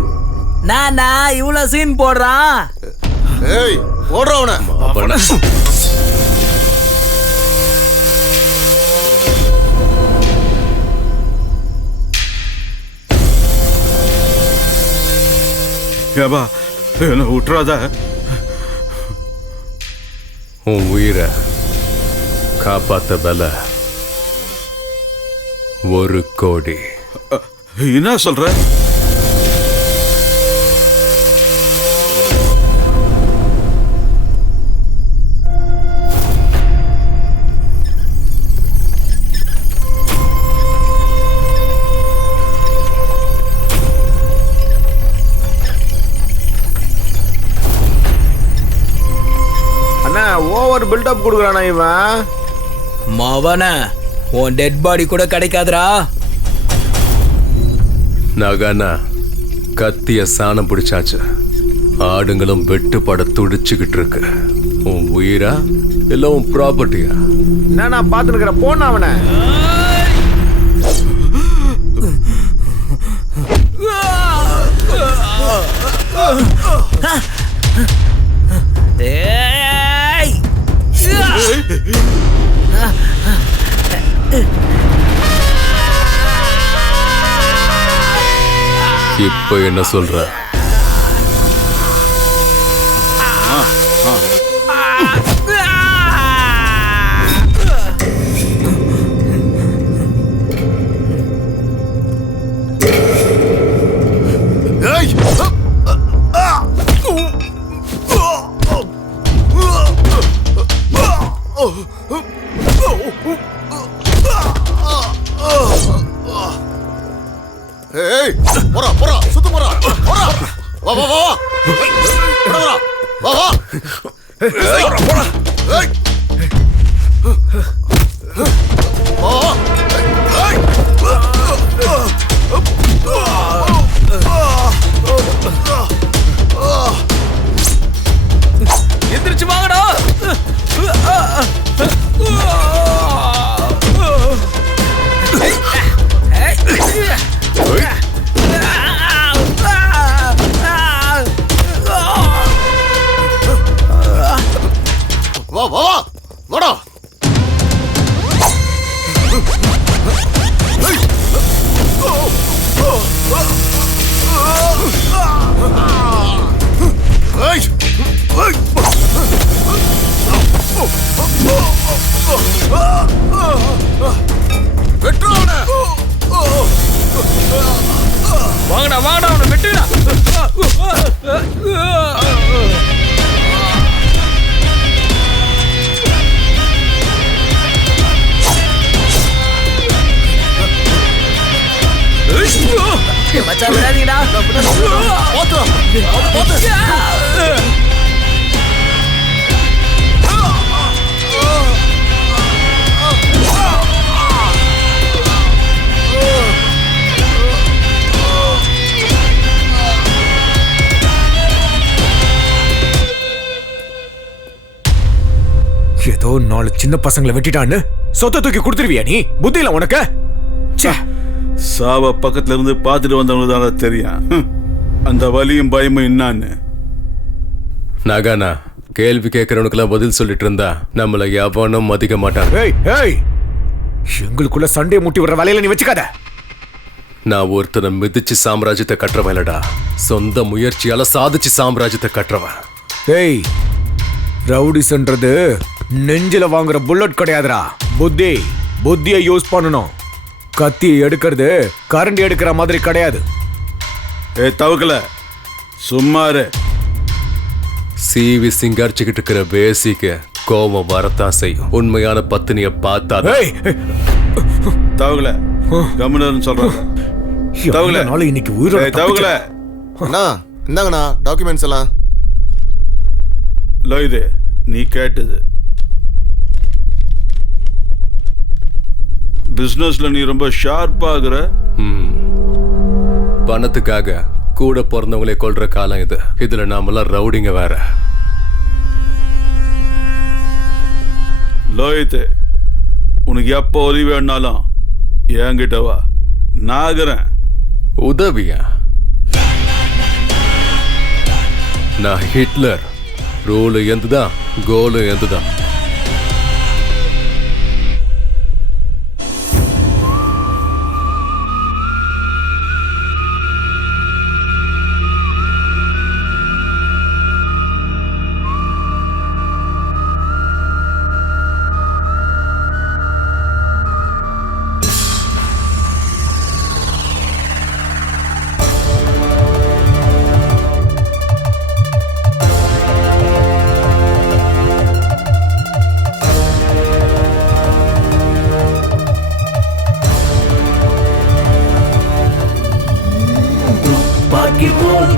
நானா இவ்வளவு சீன் போடுறான்? ஏய் போடுறா அவனை. ஏபா என்ன விட்டுறாத. உன் உயிரை காப்பாத்த பல 1 கோடி. என்ன சொல்ற? ஓவர் பில்டப் கொடுக்குறானா இவன்? மவன உன் டெட் பாடி கூட கிடைக்காதுடா. நகனா கத்திய சாணம் பிடிச்சாச்சு. ஆடுங்களும் வெட்டுப்பட துடிச்சுக்கிட்டு இருக்கு. உன் உயிரா இல்ல உன் ப்ராப்பர்ட்டியா? என்ன நான் பார்த்துன்னு இருக்கிற போன அவனை. இப்ப என்ன சொல்ற? ஏய் போடா போடா சுத்து போடா போடா. வா வா வா வா வா வா. ஏய் போடா. ஏய் வா. ஏய் எந்திரிச்சு வாங்கடா. வா வா வா வாடா. வாங்கடா வாங்கடா அவனை வெட்டுடா. மச்சான் விடாதீங்கடா. 4 சின்ன பசங்களை வெட்டிட்டான்னு சொத்தை தூக்கி கொடுத்துருவியா நீ? புத்தியில உனக்கு? சாவ பக்கத்துல இருந்து பார்த்துட்டு வந்தவங்களுக்கு தான் தெரியும் அந்த வலியும் பயமும் என்னான்னு. நாகானா, கேள்வி கேட்கறவனுக்கெல்லாம் பதில் சொல்லிட்டு இருந்தா நம்மள எவனும் மதிக்க மாட்டாங்க. எங்களுக்குள்ள சண்டையை முட்டி விடுற வேலையில நீ வச்சுக்காத. நான் ஒருத்தனை மிதிச்சு சாம்ராஜ்யத்தை கட்டுறவன் இல்லடா, சொந்த முயற்சியால சாதிச்சு சாம்ராஜ்யத்தை கட்டுறவன். ஏய், ரவுடிஸ்ன்றது நெஞ்சில வாங்குற புல்லட் கிடையாதுடா. புத்தியை யூஸ் பண்ணணும். கத்தி எடுக்கிறது கரண்டி எடுக்கிற மாதிரி கிடையாது. தவக்கல சும்மாரு. சிவி சிங்காரிச்சுக்கிட்டு இருக்கிற பேசிக்கு கோபம் வரத்தான் செய்யும். உண்மையான பத்தினிய பார்த்தா தவக்கல கம்முன்னு சொல்றேன். இன்னைக்கு உயிரோட தவக்கல இந்தாங்கண்ணா டாக்குமெண்ட்ஸ் எல்லாம். இது நீ கேட்டது. பிசினஸ்ல நீ ரொம்ப ஷார்ப்பாகிற. பணத்துக்காக கூட பிறந்தவங்களே கொல்ற காலம் இது. இதுல நாமெல்லாம் ரவுடிங்க வேற. லோயித்து, உனக்கு எப்போ உதவி வேணாலும் என்கிட்ட வா, நாகிறேன். உதவியா? நான் ஹிட்லர். ரூலு எந்துதான், கோலு எந்துதான்.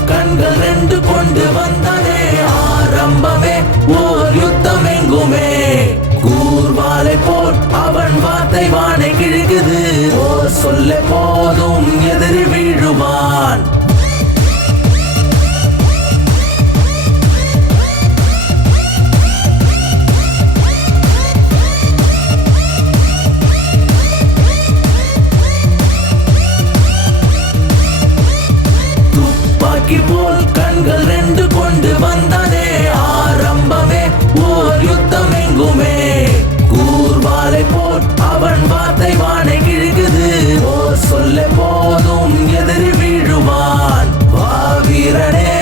கண்கள் 2 கொண்டு வந்தானே ஆரம்பமே ஓர் யுத்தம் எங்குமே. கூர்வாலை போல் அவன் வார்த்தை வானை கிழக்குது. ஓர் சொல்ல போதும் எதிரி வீழுவான். போல் கண்கள் 2 கொண்டு வந்தானே ஆரம்பமே ஓர் யுத்தம் எங்குமே. கூர்வாலை போல் அவன் வார்த்தை வானை கிழக்குது. ஓர் சொல்ல போதும் எதிரி வீழுவான். வா வீரனே,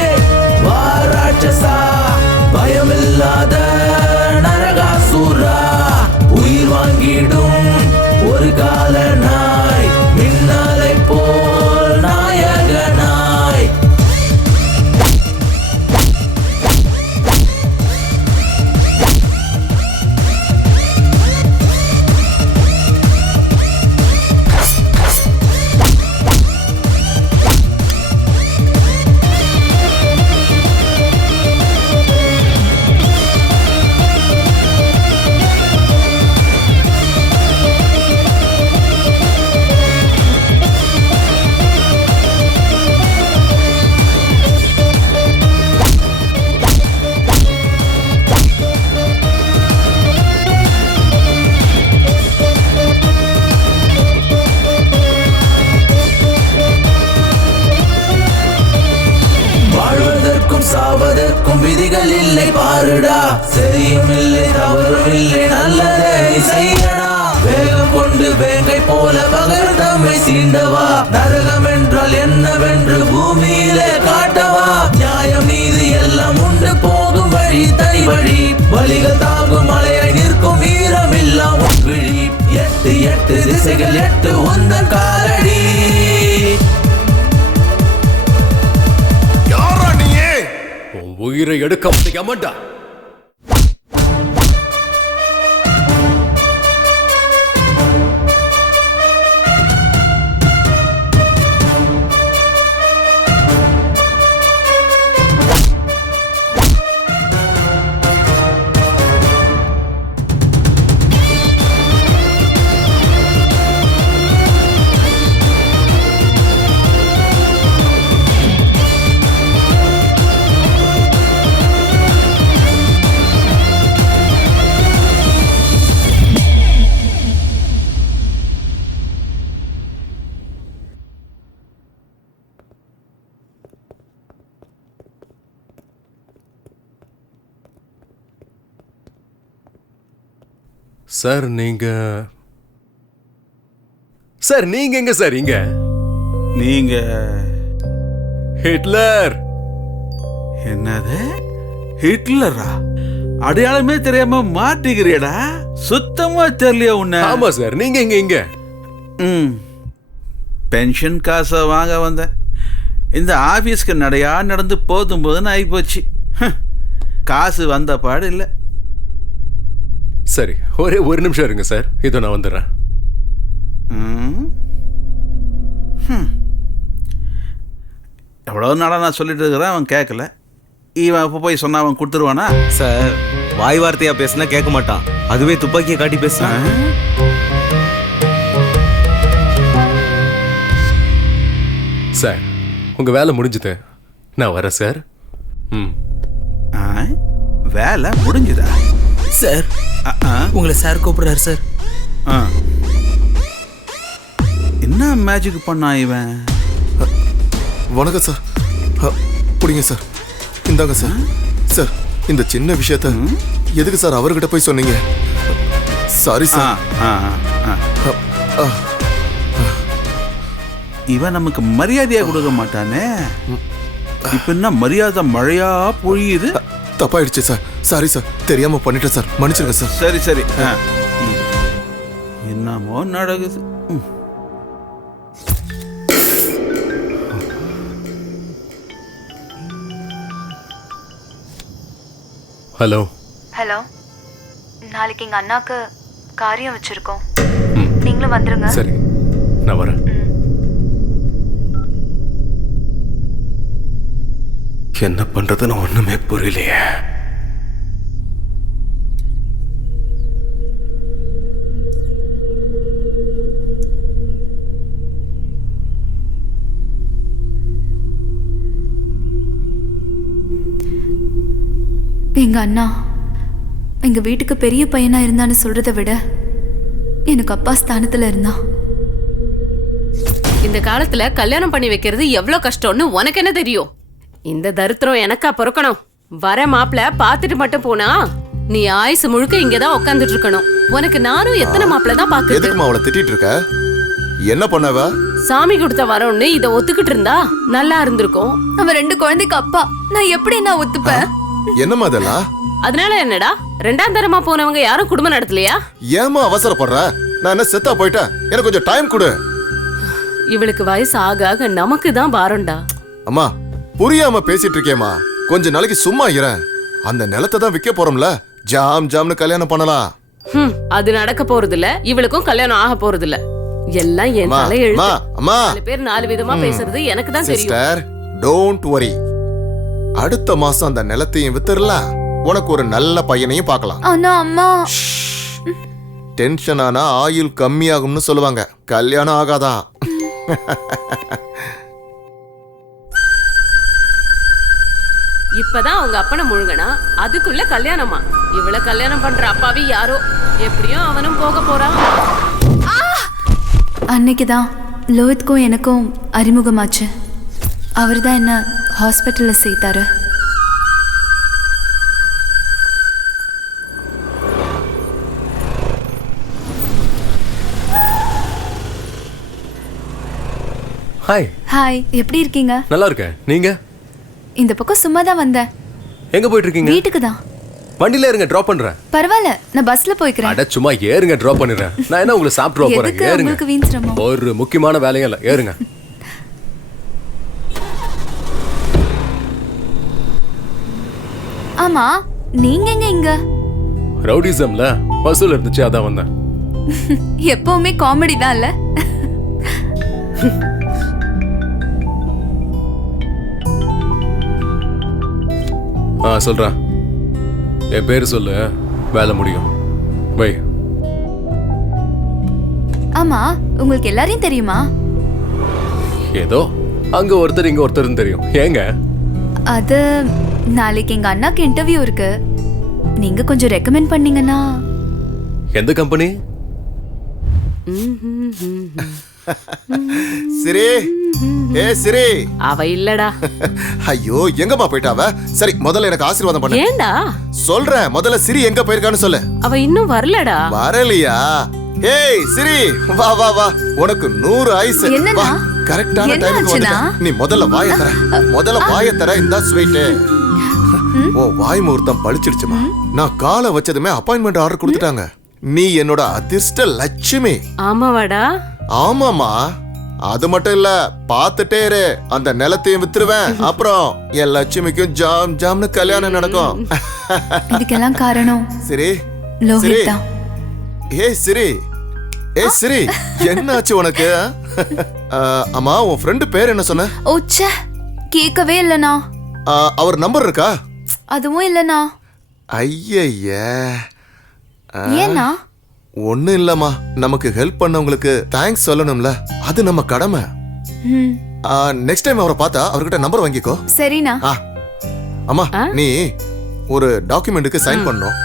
வா ராட்சசா, பயமில்லாத நரகாசூரா. உயிர் வாங்கிடும் ஒரு கால நாய், மின்னலை போல் நாயகனாய். சாவதற்கும் விதிகள் இல்லை பாருடா. சரியும் இல்லை தவறும் இல்லை, நல்லதே செய்யடா. வேகம் கொண்டு வேங்கை போல பகர் தம்மை சீண்டவா. நரகம் என்றால் என்னவென்று பூமியிலே காட்டவா. நியாயம் நீதி எல்லாம் உண்டு போகும் வழி தனி வழி. வழிகள் தாங்கும் மலையாய் நிற்கும் வீரமில்லா விழி. 8 திசைகள் 8 உந்தன் காலடி. உயிரை எடுக்க முடியாமடா. சார் நீங்க சார் நீங்க எங்க சார் இங்க? நீங்க ஹிட்லர். என்னது ஹிட்லரா? அடையாளமே தெரியாம மாட்டிக்கிறியடா. சுத்தமா தெரியலையா உன்ன? ஆமா சார், நீங்க எங்க இங்க? பென்ஷன் காசை வாங்க வந்தேன். இந்த ஆபீஸ்க்கு நடையா நடந்து போதும் போதுன்னு ஆகிப்போச்சு. காசு வந்த பாடு இல்லை. சரி, ஒரே ஒரு நிமிஷம் இருங்க சார், இதோ நான் வந்துடுறேன். எவ்வளோ நாளாக நான் சொல்லிட்டு இருக்கிறேன், அவன் கேட்கல. இவன் இப்போ போய் சொன்னா அவன் கொடுத்துருவானா? சார் வாய் வார்த்தையா பேசினா கேட்க மாட்டான், அதுவே துப்பாக்கியை காட்டி பேசுறான். சார் உங்க வேலை முடிஞ்சுது, நான் வரேன் சார். வேலை முடிஞ்சுதா சார்? உங்களை சார் கூப்பிடுறாரு சார். என்ன மேஜிக் பண்ணா இவன்? வணக்கம் சார். புடிங்க சார், இந்தாங்க சார். சார் இந்த சின்ன விஷயத்த எதுக்கு சார் அவர்கிட்ட போய் சொன்னீங்க? Sorry sir. இவன் நமக்கு மரியாதையா கொடுக்க மாட்டானே. இப்ப என்ன மரியாதை மழையா பொழியுது? தப்பாயிடுச்சு சார், சாரி சார், தெரியாம பண்ணிட்டேன் சார், மன்னிச்சிருங்க சார். சரி சரி. என்னமோ நடக்குது. ஹலோ. ஹலோ, நாளைக்கு எங்க அண்ணாக்கு காரியம் வச்சிருக்கோம், நீங்களும் வந்துருங்க. சரி, நான் வரேன். என்ன பண்றதுன்னு ஒண்ணுமே புரியலையே. எங்க அண்ணா எங்க வீட்டுக்கு பெரிய பையனா இருந்தான்னு சொல்றதை விட எனக்கு அப்பா ஸ்தானத்துல இருந்தான். இந்த காலத்துல கல்யாணம் பண்ணி வைக்கிறது எவ்வளவு கஷ்டம்னு உனக்கு என்ன தெரியும்? இந்த தரித்திரம் எனக்கா பொறுக்கணும்? வர மாப்பிள பாத்துட்டு மட்டும் போனா நீ ஆயுசு முழுக்க இங்கதான் உட்காந்துட்டு இருக்கணும். உனக்கு நானும் எத்தனை மாப்பிள தான் பாக்குறது. எதுக்குமா அவளை திட்டிட்டு இருக்க? என்ன பண்ணவ? சாமி கொடுத்த வரம்னு இத ஒத்துக்கிட்டு இருந்தா நல்லா இருந்திருக்கும். அவன் 2 குழந்தைக்கு அப்பா, நான் எப்படி நான் ஒத்துப்பேன்? என்னமா அதெல்லாம்? அதனால என்னடா, 2ஆம் தரமா போனவங்க யாரும் குடும்பம் நடத்தலையா? ஏமா அவசரப்படுற? நான் என்ன செத்தா போயிட்டேன்? எனக்கு கொஞ்சம் டைம் கொடு. இவளுக்கு வயசு ஆக ஆக நமக்கு தான் பாரம்டா. அம்மா புரியாம பேசிட்டு இருக்கேம்மா, கொஞ்ச நாளைக்கு சும்மா இரு. அந்த நிலத்தை தான் விற்க போறோம்ல, ஜாம் ஜாம்னு கல்யாணம் பண்ணலாம். அது நடக்க போறது இல்ல, இவளுக்கும் கல்யாணம் ஆக போறது இல்ல. எல்லாம் என் தலையெழுத்து. அம்மா 4 பேர் 4 விதமா பேசுறது எனக்கு தான் தெரியும். Sister, don't worry. அடுத்த மாசம் அந்த நிலத்தையும் வித்துறலாம், உனக்கு ஒரு நல்ல பையனையும் பார்க்கலாம். ஆனா அம்மா, டென்ஷன் ஆனா ஆயுள் கம்மியாகும்னு சொல்லுவாங்க, கல்யாணம் ஆகாதான். இப்பதான் அவங்க அப்பனை முழுங்கனா, அதுக்குள்ள கல்யாணமா? இவள கல்யாணம் பண்ற அப்பாவி யாரோ, எப்படியும் அவனும் போக போறான். அன்னைக்குதான் லோஹித்க்கும் எனக்கும் அறிமுகமாச்சு. அவர் தான் என்ன ஹாஸ்பிட்டல்ல சேர்த்தாரு. ஹாய். ஹாய், எப்படி இருக்கீங்க? நல்லா இருக்கேன், நீங்க? இந்த பக்கம் சும்மா தான் வந்தேன். எங்க போயிட்டு இருக்கீங்க? வீட்டுக்கு தான். வண்டியில இருங்க, டிராப் பண்றேன். பரவாயில்ல, நான் பஸ்ல போய்க்கிறேன். அட சும்மா ஏறுங்க, டிராப் பண்ணிடுறேன். நான் என்ன உங்களை சாப்பிட்டு போறேன்? எதுக்கு ஏறுங்க. உங்களுக்கு வீண் சிரமம்? ஒரு முக்கியமான வேலையும் இல்ல, ஏறுங்க. ஆமா, நீங்க எங்க இங்க? ரவுடிசம்ல வசூல் இருந்துச்சு, அதான் வந்தேன். எப்பவுமே காமெடி தான் இல்ல? சொல்றேன். என் பேரு சொல்லு, வேலை முடியும். பை. ஆமா, உங்களுக்கு எல்லாரையும் தெரியுமா? ஏதோ அங்க ஒருத்தர் இங்க ஒருத்தர்னு தெரியும். ஏங்க? அது நாளைக்கு எங்க அண்ணாக்கு இன்டர்வியூ இருக்கு, நீங்க கொஞ்சம் ரெக்கமெண்ட் பண்ணீங்கன்னா. எந்த கம்பெனி? சரி, ஏ சிரி. அவ இல்லடா. ஐயோ எங்கம்மா போயிட்டாவ? சரி முதல்ல எனக்கு ஆசீர்வாதம் பண்ணு. ஏண்டா? சொல்றேன், முதல்ல சிரி எங்க போயிருக்கான்னு சொல்லு. அவ இன்னும் வரலடா. வரலையா? ஏய் சிரி, வா வா வா, உனக்கு 100 ஆயுசு. என்னடா? கரெக்டான டைமுக்கு வந்துட்ட. நீ முதல்ல வாயை தர. முதல்ல வாயை தர. இந்த ஸ்வீட். ஓ வாய் முகூர்த்தம் பழிச்சிடுச்சுமா. நான் காலை வச்சதுமே அப்பாயின்மெண்ட் ஆர்டர் கொடுத்துட்டாங்க. நீ என்னோட அதிர்ஷ்ட லட்சுமி. ஆமாவாடா? ஆமாமா. அது மட்டும் இல்ல, பாத்துட்டே இரு, அந்த நிலத்தையும் வித்துருவேன். அப்புறம் என் லட்சுமிக்கும் ஜாம் ஜாம்னு கல்யாணம் நடக்கும். இதுக்கெல்லாம் காரணம் சரி லோஹித் தான். ஏய் சிரி, ஏய் சிரி, என்னாச்சு உனக்கு? அம்மா உன் ஃப்ரெண்டு பேர் என்ன சொன்ன? ஓச்சே, கேட்கவே இல்லனா. அவர் நம்பர் இருக்கா? அதுவும் இல்லனா. ஐயய்ய. ஏன்னா? ஒண்ணும் இல்லம்மா, நமக்கு ஹெல்ப் பண்ணவங்களுக்கு தேங்க்ஸ் சொல்லணும்ல, அது நம்ம கடமை. நெக்ஸ்ட் டைம் அவரை பார்த்தா அவர்கிட்ட நம்பர் வாங்கிக்கோ. சரிண்ணா. அம்மா நீ ஒரு டாக்குமெண்ட்டுக்கு சைன் பண்ணணும்.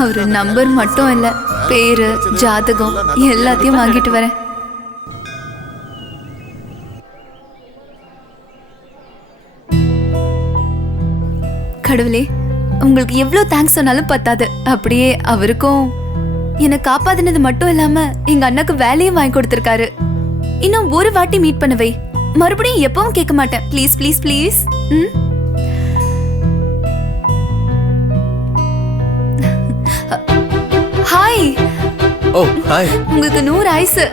அவரு நம்பர் மட்டும் இல்ல, பேரு ஜாதகம் எல்லாத்தையும் வாங்கிட்டு வரேன். கடவுளே, உங்களுக்கு எவ்வளவு தேங்க்ஸ் சொன்னாலும் பத்தாது. அப்படியே அவருக்கும் என்னை காப்பாத்தினது மட்டும் இல்லாம எங்க அண்ணாக்கு வேலையும் வாங்கி கொடுத்திருக்காரு. இன்னும் ஒரு வாட்டி மீட் பண்ணவை, மறுபடியும் எப்பவும் கேட்க மாட்டேன். Please please please. ஹாய். ஓ ஹாய். உங்களுக்கு 100 ஆயுசு.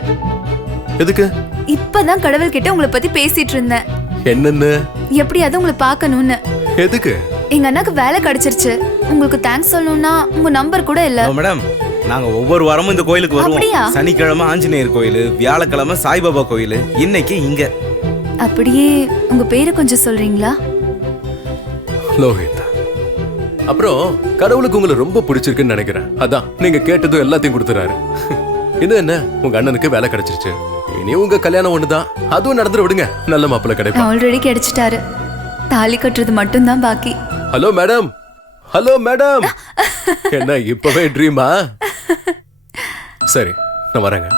எதுக்கு? இப்பதான் கடவுள் கிட்ட உங்களை பத்தி பேசிட்டு இருந்தேன். என்னன்னு? எப்படியாவது உங்களை பார்க்கணும்னு. எதுக்கு? எங்க அண்ணாக்கு வேலை கிடைச்சிருச்சு. உங்களுக்கு தேங்க்ஸ் சொல்லணும்னா உங்க நம்பர் கூட இல்ல. மேடம், நாங்க ஒவ்வொரு வாரமும் இந்த கோயிலுக்கு வருவோம். சனிக்கிழமை ஆஞ்சநேயர் கோயில், வியாழக்கிழமை சாய்பாபா கோயில், இன்னைக்கு இங்க. அப்படியே உங்க பேரை கொஞ்சம் சொல்றீங்களா? லோஹித். அப்புறம் கடவுளுக்கு உங்களை ரொம்ப பிடிச்சிருக்குன்னு நினைக்கிறேன். அதான் நீங்க கேட்டதும் எல்லாத்தையும் கொடுத்துறாரு. இது என்ன, உங்க அண்ணனுக்கு வேலை கிடைச்சிருச்சு. இனி உங்க கல்யாணம் ஒண்ணுதான், அதுவும் நடந்துட விடுங்க. நல்ல மாப்பிள்ளை கிடைக்கும். ஆல்ரெடி கிடைச்சிட்டாரு, தாலி கட்டுறது மட்டும்தான் பாக்கி. Hello madam. Hello madam. என்ன இப்பவே ட்ரீமா? சரி நான் வரேங்க.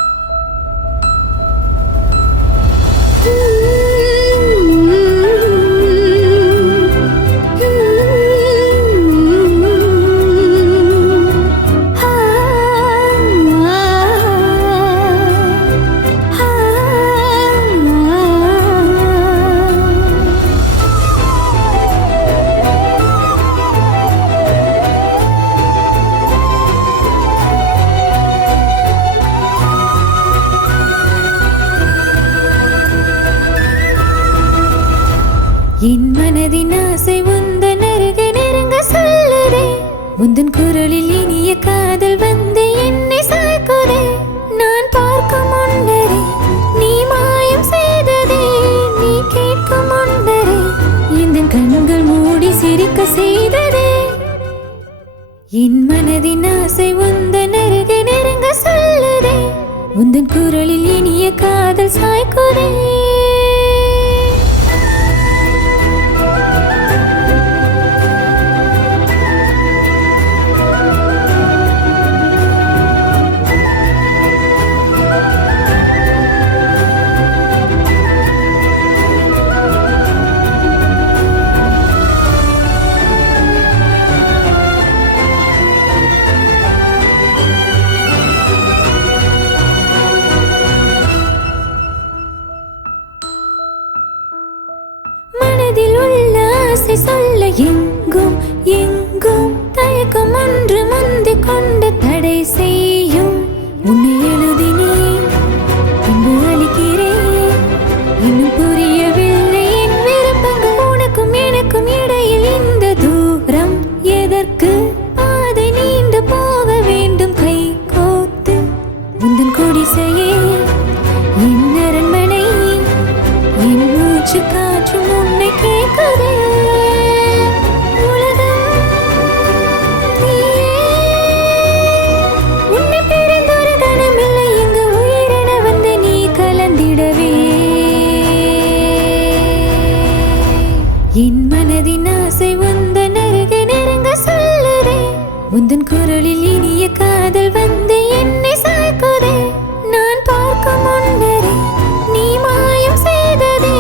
என் மனதின் ஆசை உந்தன் அருகே நெருங்க சொல்லுதே. உந்தன் குரலில் இனிய காதல் வந்து என்னை சாய்க்குதே. நான் பார்க்கும் முன்னரே நீ மாயம் செய்ததே. நீ கேட்கும் முன்னரே இந்த கண்கள் மூடி சிரிக்க செய்ததே. என் மனதின் ஆசை உந்தன் அருகே நெருங்க சொல்லுதே. உந்தன் குரலில் இனிய காதல் சாய்க்குதே. சொல்ல எங்கும் எங்கும் தயக்கம் ஒன்று முந்தி கொண்டு தடை செய்யும். உன்னை எழுதினேன், பின்பு அளிக்கிறேன். இன்னும் புரியவில்லை என் விருப்பங்கள். உனக்கும் எனக்கும் இடையில் இந்த தூரம் எதற்கு? பாதை நீண்டு போக வேண்டும் கை கோத்து. உந்தன் குடிசையே என் அரண்மனை, என் மூச்சு காற்றும் உன்னை கேட்குதே. என் மனதின் ஆசை உந்தன் அருகே நெருங்க சொல்லுதே. உந்தன் குரலில் இனிய காதல் வந்து என்னை சாய்க்குதே. நான் பார்க்கும் முன்னரே நீ மாயம் செய்ததே.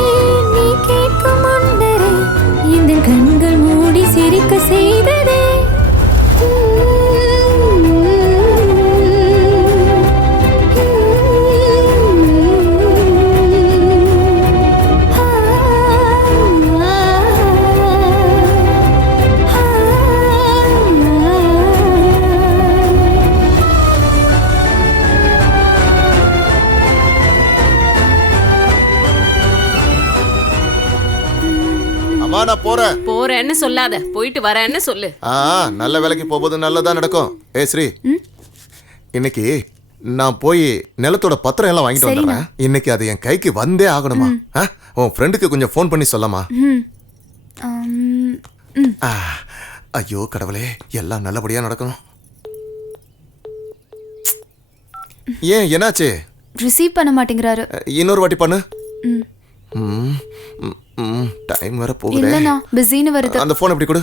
அம்மா நான் போறேன். போறேன்னு சொல்லாத, போயிட்டு வரேன்னு சொல்லு. நல்ல வேலைக்கு போகும்போது நல்லதா நடக்கும். ஸ்ரீ, இன்னைக்கு நான் போய் நிலத்தோட பத்திரம் எல்லாம் வாங்கிட்டு வந்துடுறேன். இன்னைக்கு அது என் கைக்கு வந்தே ஆகணுமா? உன் ஃப்ரெண்டுக்கு கொஞ்சம் ஃபோன் பண்ணி சொல்லமா? ஐயோ கடவுளே, எல்லாம் நல்லபடியா நடக்கணும். ஏன் என்னாச்சு? ரிசீவ் பண்ண மாட்டேங்கிறாரு. இன்னொரு வாட்டி பண்ணு. டைம் வர போகுது. இல்லனா பிஸின்னு வருது. அந்த ஃபோன் எப்படி கொடு.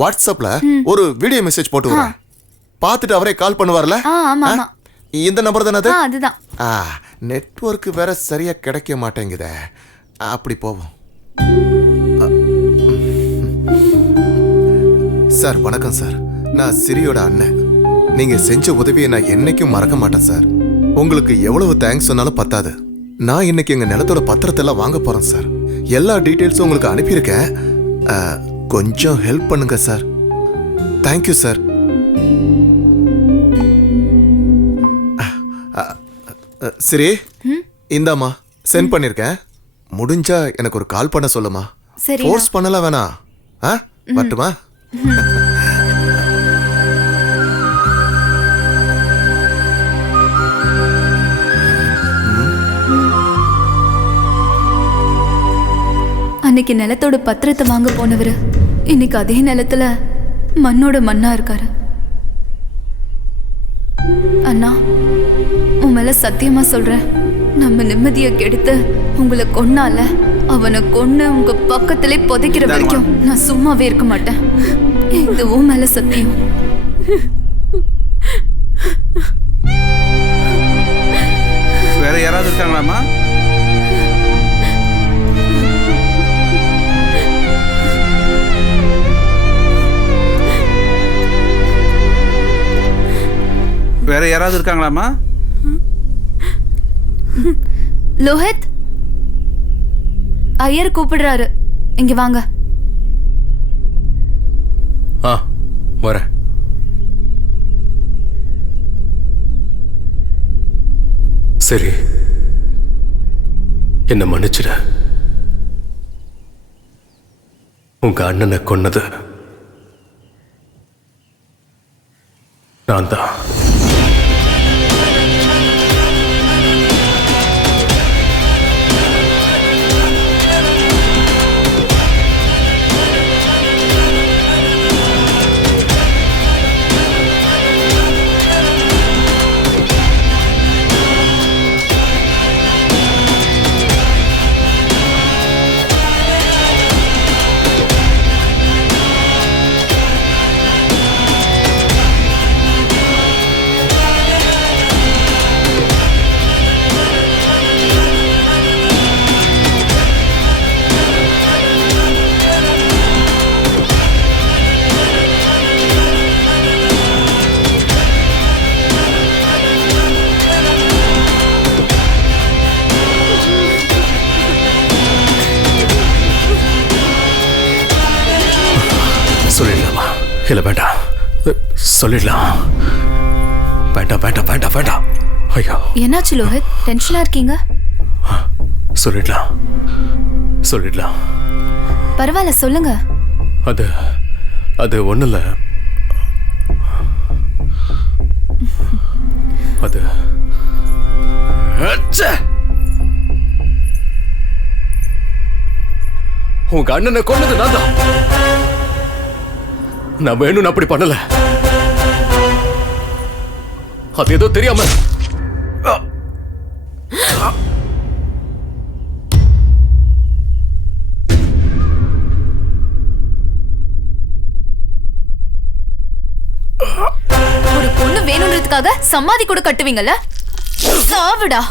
வாட்ஸ்அப்ல ஒரு வீடியோ மெசேஜ் போட்டு வரேன். பார்த்துட்டு அவரே கால் பண்ணுவார்ல? ஆமா ஆமா. இந்த நம்பர் தானே அது? அதுதான். நெட்வொர்க் வேற சரியா கிடைக்க மாட்டேங்குதே. அப்படி போவோம். சார் வணக்கம் சார். நான் சிரியோட அண்ணன். நீங்க செஞ்ச உதவியை நான் என்னைக்கும் மறக்க மாட்டேன் சார். உங்களுக்கு எவ்வளவு தேங்க்ஸ் சொன்னாலும் பத்தாது. நான் இன்னைக்கு எங்க நிலத்தோட பத்திரத்தை எல்லாம் வாங்க போறேன் சார். எல்லா டீட்டெயில்ஸும் உங்களுக்கு அனுப்பியிருக்கேன். கொஞ்சம் ஹெல்ப் பண்ணுங்க சார். Thank you sir. சரி, இந்தாம்மா சென்ட் பண்ணிருக்கேன். முடிஞ்சா எனக்கு ஒரு கால் பண்ண சொல்லுமா. ஃபோர்ஸ் பண்ணலாம் வேணாம். வரட்டுமா? அன்னைக்கு நிலத்தோட பத்திரத்தை வாங்க போனவர் இன்னைக்கு அதே நிலத்துல மண்ணோட மண்ணா இருக்காரு. அண்ணா, உன் மேல சத்தியமா சொல்றேன், நம்ம நிம்மதியை கெடுத்து உங்களை கொன்னால அவனை கொன்னு உங்க பக்கத்திலே புதைக்கிற வரைக்கும் நான் சும்மாவே இருக்க மாட்டேன். இது உன் மேல சத்தியம். வேற யாராவது இருக்காங்களாமா? வேற யாராவது இருக்காங்களாமா? லோஹித், ஐயர் கூப்பிடுறாரு, இங்க வாங்க. வரேன். சரி, என்ன மன்னிச்சிட. உங்க அண்ணனை கொன்னது நான் தான். சொல்லிடலாமா? இல்லை வேண்டாம், சொல்லிடலாம். வேண்டாம் வேண்டாம் வேண்டாம் வேண்டாம். ஐயோ, என்னாச்சு லோஹித், டென்ஷனா இருக்கீங்க? சொல்லிடலாம் சொல்லிடலாம். பரவாயில்ல, சொல்லுங்க. அது அது ஒன்றும் இல்லை. அது உங்க அண்ணனை கொன்னது நான் தான். நான் வேணும்னு அப்படி பண்ணல. அது ஏதோ தெரியாம. ஒரு பொண்ணு வேணும்ன்றதுக்காக சமாதி கூட கட்டுவீங்கல்ல? சாவுடா.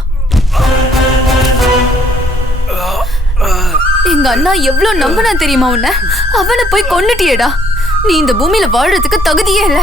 எங்க அண்ணா எவ்வளவு நம்பினா தெரியுமா உன்ன? அவனை போய் கொன்னுட்டியேடா. நீ இந்த பூமியில வாழ்றதுக்கு தகுதியே இல்ல.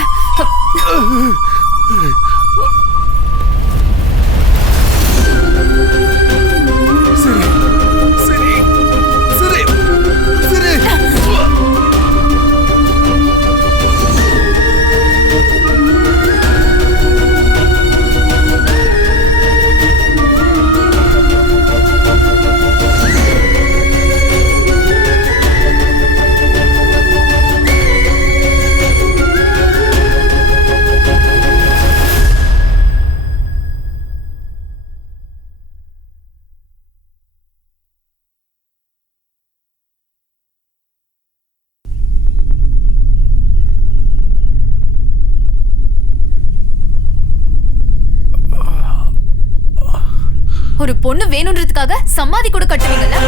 ஒரு பொண்ணு வேணும்ன்றதுக்காக சமாதி கூட கட்டுவீங்கல்ல?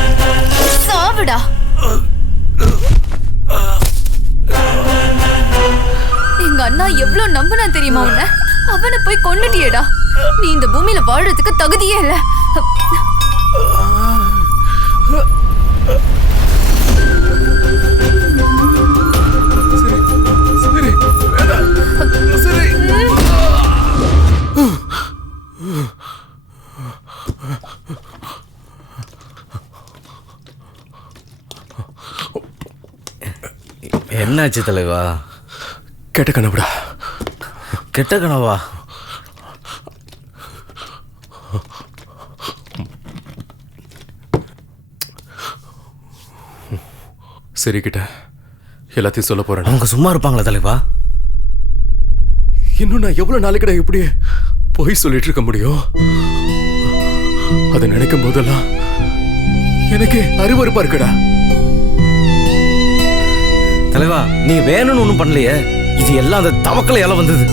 சாவுடா. எங்க அண்ணா எவ்வளவு நம்பினா தெரியுமா உன்ன? அவனை போய் கொன்னுட்டியேடா. நீ இந்த பூமியில வாழறதுக்கு தகுதியே இல்ல. என்னாச்சு தலைவா? கெட்ட கனவுடா. கெட்ட கனவா? சரி கிட்ட எல்லாத்தையும் சொல்ல போறேன். அவங்க சும்மா இருப்பாங்களா தலைவா? இன்னும் நான் எவ்வளவு நாளைக்குடா இப்படி போய் சொல்லிட்டு இருக்க முடியும்? அதை நினைக்கும் போதெல்லாம் எனக்கு அருவருப்பா இருக்குடா. தலைவா நீ வேணும்னு ஒண்ணும் பண்ணலையே. இது எல்லாம் அந்த தவக்கலையால வந்தது.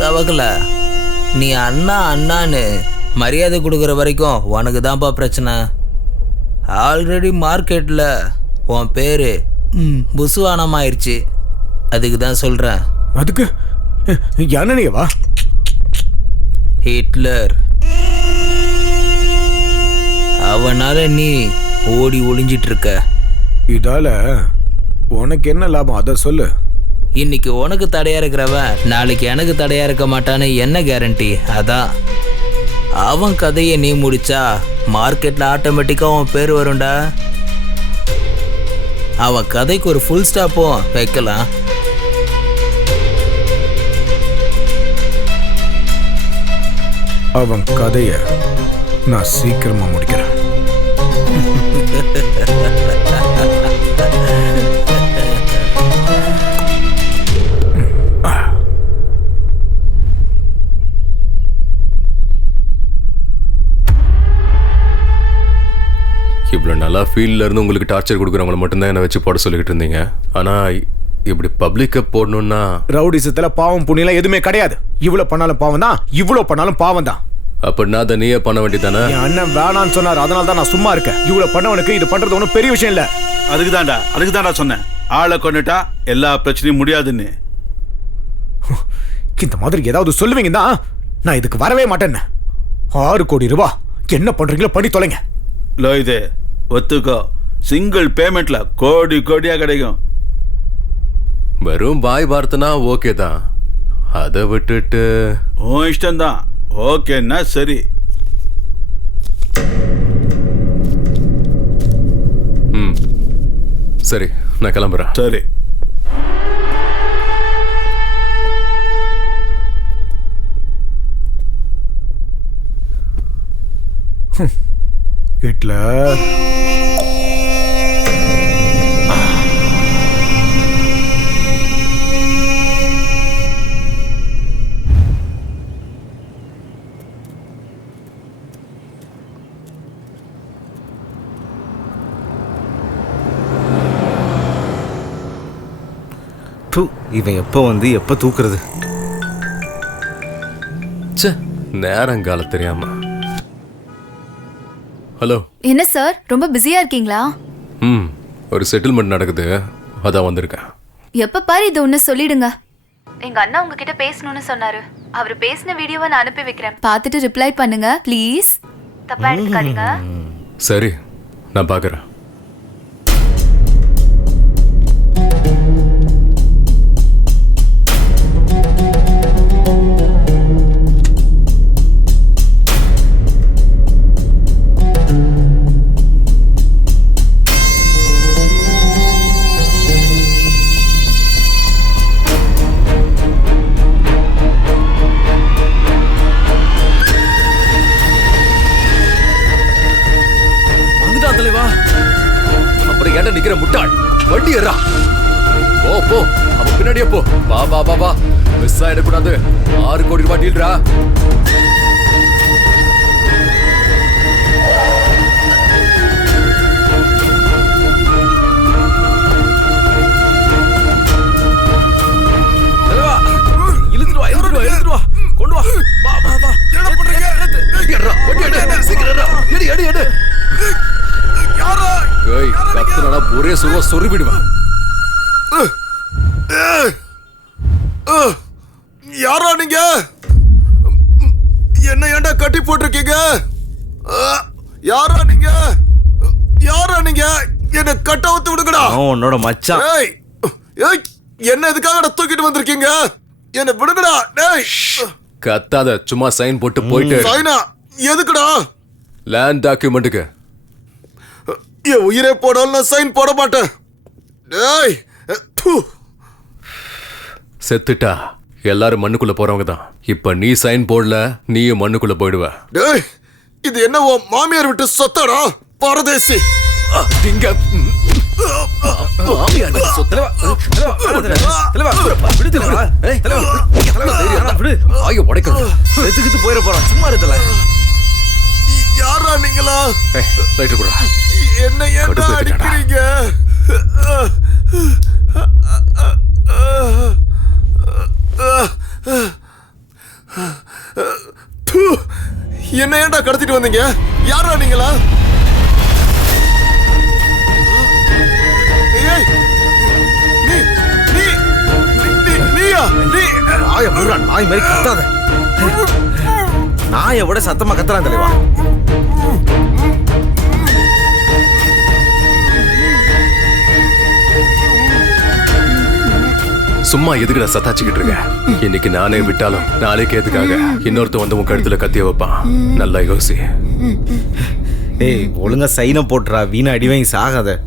தவக்கல, நீ அண்ணா அண்ணான்னு மரியாதை கொடுக்குற வரைக்கும் உனக்கு தான்ப்பா பிரச்சனை. ஆல்ரெடி மார்க்கெட்டில் உன் பேர் புசுவானமாயிருச்சு. அதுக்கு தான் சொல்கிறேன். அதுக்கு யானையவா? ஹிட்லர். அவனால நீ ஓடி ஒளிஞ்சிட்டு இருக்க. இதால உனக்கு என்ன லாபம் அதை சொல்லு. இன்னைக்கு உனக்கு தடையா இருக்கிறவன் நாளைக்கு எனக்கு தடையா இருக்க மாட்டான்னு என்ன கேரண்டி? அதான் அவன் கதையை நீ முடிச்சா மார்க்கெட்ல ஆட்டோமேட்டிக்கா அவன் பேர் வரும்டா. அவன் கதைக்கு ஒரு ஃபுல் ஸ்டாப்பும் வைக்கலாம். அவன் கதைய நான் சீக்கிரமா முடிக்கிறேன். இவ்வளோ நல்லா ஃபீல்டில் இருந்து உங்களுக்கு டார்ச்சர் கொடுக்குறவங்களை மட்டும்தான் என்னை வச்சு போட சொல்லிக்கிட்டு இருந்தீங்க. ஆனால் இப்படி பப்ளிக்கை போடணும்னா ரவுடிசத்துல பாவம் புண்ணியெல்லாம் எதுவுமே கிடையாது. இவ்வளவு பண்ணாலும் பாவம் தான், இவ்வளவு பண்ணாலும் பாவம் தான். அப்படின்னா அதை நீயே பண்ண வேண்டியதானே? என் அண்ணன் வேணான்னு சொன்னார், அதனால தான் நான் சும்மா இருக்கேன். இவ்வளவு பண்ணவனுக்கு இது பண்றது ஒன்றும் பெரிய விஷயம் இல்ல. அதுக்கு தான்டா சொன்னேன், ஆளை கொண்டுட்டா எல்லா பிரச்சனையும் முடியாதுன்னு. இந்த மாதிரி ஏதாவது சொல்லுவீங்க தான் நான் இதுக்கு வரவே மாட்டேன்னு. 6 கோடி ரூபாய் என்ன பண்றீங்களோ பண்ணி தொலைங்க. லோயிதே ஒத்துக்கோ, சிங்கிள் பேமெண்ட்ல கோடி கோடியா கிடைக்கும். வெறும் பாய் வார்த்தைனா ஓகே தான். அதை விட்டுட்டு உன் இஷ்டம்தான். ஓகேன்னா சரி. சரி, நான் கிளம்புறேன். சரி. ஹிட்லர் இவன் எப்போ வந்து எப்போ தூக்குறது? நேரங்கால தெரியாம. ஹலோ. என்ன சார், ரொம்ப பிஸியா இருக்கீங்களா? ஒரு செட்டில்மெண்ட் நடக்குது, அதான் வந்திருக்கேன். எப்ப பாரு இது ஒண்ணு சொல்லிடுங்க. எங்க அண்ணா உங்ககிட்ட பேசணும்னு சொன்னாரு. அவர் பேசின வீடியோவை நான் அனுப்பி வைக்கிறேன், பார்த்துட்டு ரிப்ளை பண்ணுங்க ப்ளீஸ். தப்பா எடுத்துக்காதீங்க. சரி, நான் பார்க்கறேன். ஏறா. போ அவன் பின்னாடியே போ. வா மிஸ் ஆயிடக்கூடாது. 6 கோடி ரூபாய் டீல்ரா. இழுத்துட்டு வா கொண்டு வா. என்ன பண்றீங்க? கத்துனா ஒரே சுருவா சொருவிடுவேன். யாரா நீங்க? என்ன ஏன்டா கட்டி போட்டிருக்கீங்க? யாரா நீங்க? என்ன கட்ட ஊத்து விடுங்கடா. உன்னோட மச்சான். என்ன எதுக்காக தூக்கிட்டு வந்திருக்கீங்க? என்ன விடுங்கடா. டேய் கத்தாத, சும்மா சைன் போட்டு போயிட்டு. சைனா எதுக்குடா? லேண்ட் டாக்குமெண்ட்டுக்கு. என் உயிரே போடாலும் நான் சைன் போட மாட்டேன். டேய் செத்துட்டா எல்லாரும் மண்ணுக்குள்ள போறவங்க தான். இப்ப நீ சைன் போடல, நீயும் மண்ணுக்குள்ள போயிடுவ. டேய் இது என்ன உன் மாமியார் விட்டு சொத்தாடா பரதேசி? இங்க போயிட போறான். சும்மா இருக்கல. யாரா நீங்களா? என்ன ஏன்டா அடிக்கிறீங்க? என்ன ஏன்டா கடத்திட்டு வந்தீங்க? யாரா நீங்களா? நாய் மாதிரி கத்தாத. நாயை விட சத்தமா கத்துறான் தலைவா. சும்மா எதுக்குடா சத்தாச்சுக்கிட்டு இருக்க? இன்னைக்கு நானே விட்டாலும் நாளைக்கு எதுக்காக இன்னொருத்த வந்து உன் கழுத்துல கத்திய வைப்பான். நல்லா யோசி. ஏய் ஒழுங்கா சைனை போட்டுறா. வீணா அடி வாங்கி சாகாத.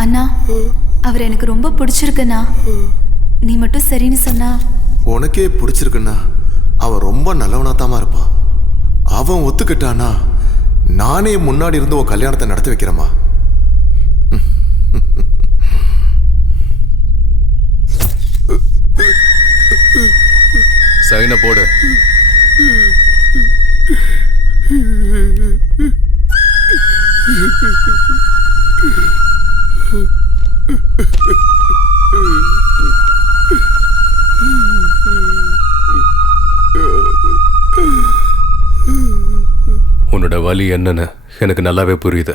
அண்ணா அவர் எனக்கு ரொம்ப பிடிச்சிருக்குண்ணா. நீ மட்டும் சரின்னு சொன்னா. உனக்கே பிடிச்சிருக்குன்னா அவன் ரொம்ப நல்லவனாத்தாமா இருப்பான். அவன் ஒத்துக்கிட்டானா நானே முன்னாடி இருந்து உன் கல்யாணத்தை நடத்தி வைக்கிறேம்மா. சைனை போடு. உன்னோட வலி என்னன்னு எனக்கு நல்லாவே புரியுது.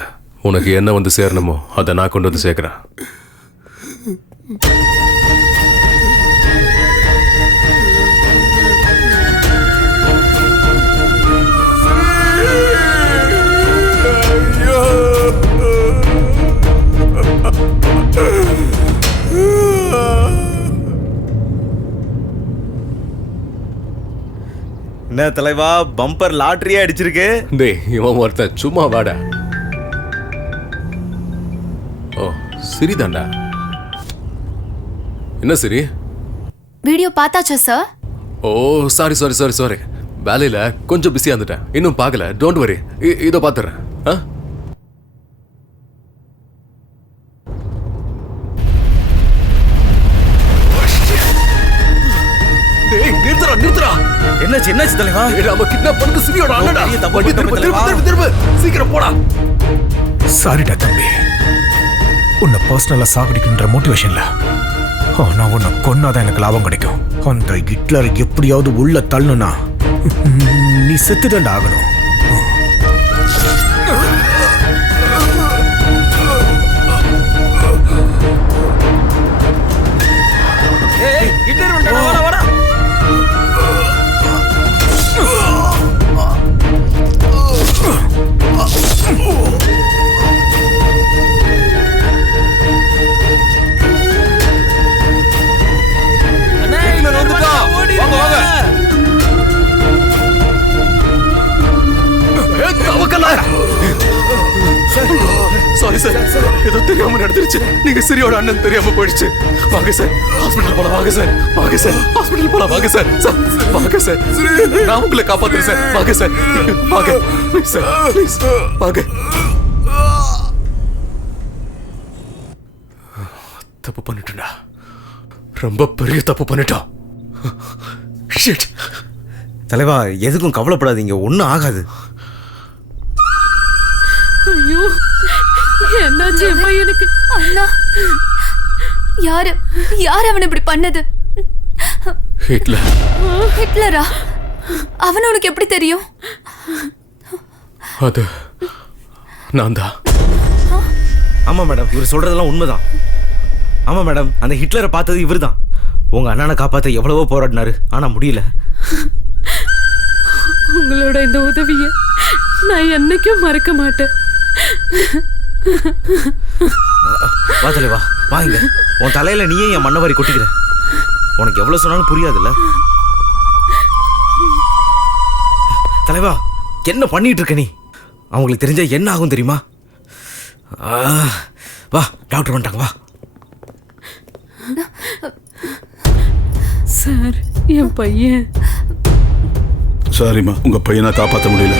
உனக்கு என்ன வந்து சேரணுமோ அதை நான் கொண்டு வந்து சேர்க்கிறேன். என்ன தலைவா பம்பர் லாட்டரியா அடிச்சிருக்கு? டேய் இவன் ஒருத்தன் சும்மா வாடா. ஓ சரிதான்டா. என்ன சரி? வீடியோ பார்த்தாச்சா சார்? ஓ சாரி வேலையில கொஞ்சம் பிஸியா இருந்துட்டேன். இன்னும் பார்க்கல. டோன்ட் வரி, இதோ பார்த்துறேன். நிறுத்துறா. என்னாச்சு தலைவா? நாம கிட்னாப் பண்ணது சிரியோட அண்ணடா. திரும்ப சீக்கிரம் போடா. சாரிடா தம்பி, உன்னை பர்சனலா சாகடிக்கின்ற மோட்டிவேஷன்ல. ஆனா உன்னை கொன்னாதான் எனக்கு லாபம் கிடைக்கும். அந்த ஹிட்லரை எப்படியாவது உள்ள தள்ளணும்னா நீ செத்துடா ஆகணும். போயிடுச்சு. நீங்க சிரியோட அண்ணன் தெரியாம போயிடுச்சு. வாங்க சார், ஹாஸ்பிடல் போலாம். வாங்க சார், வாங்க சார், ஹாஸ்பிடல் போலாம். வாங்க சார், சார் வாங்க சார், நான் உங்களை காப்பாத்துறேன் சார். வாங்க சார், வாங்க சார், ப்ளீஸ் வாங்க. தப்பு பண்ணிட்டேன்டா, ரொம்ப பெரிய தப்பு பண்ணிட்டோம். ஷிட். தலைவா, எதுக்கும் கவலைப்படாதீங்க, ஒன்றும் ஆகாது. ஐயோ, என்னாச்சு என் பையனுக்கு? அண்ணா, யாரு அவனை இப்படி பண்ணது? ஹிட்லர். ஹிட்லரா? அவன் உனக்கு எப்படி தெரியும்? அது நான் தான். ஆமா மேடம், இவர் சொல்றதெல்லாம் உண்மைதான். ஆமா மேடம், அந்த ஹிட்லரை பார்த்தது இவர் தான். உங்க அண்ணனை காப்பாற்ற எவ்வளவோ போராடினாரு, ஆனா முடியல. உங்களோட இந்த உதவியை நான் என்னைக்கும் மறக்க மாட்டேன். வா தலைவா, வாங்க. உன் தலையில நீயே என் மண்ணவாரி கொட்டிக்கிற. உனக்கு எவ்வளவு சொன்னாலும் புரியாதுல்ல தலைவா. என்ன பண்ணிட்டு இருக்க நீ? அவங்களுக்கு தெரிஞ்சா என்ன ஆகும் தெரியுமா? வா, டாக்டர் வந்துட்டாங்க, வா. சார், என் பையன். சாரிம்மா, உங்க பையனை காப்பாற்ற முடியல.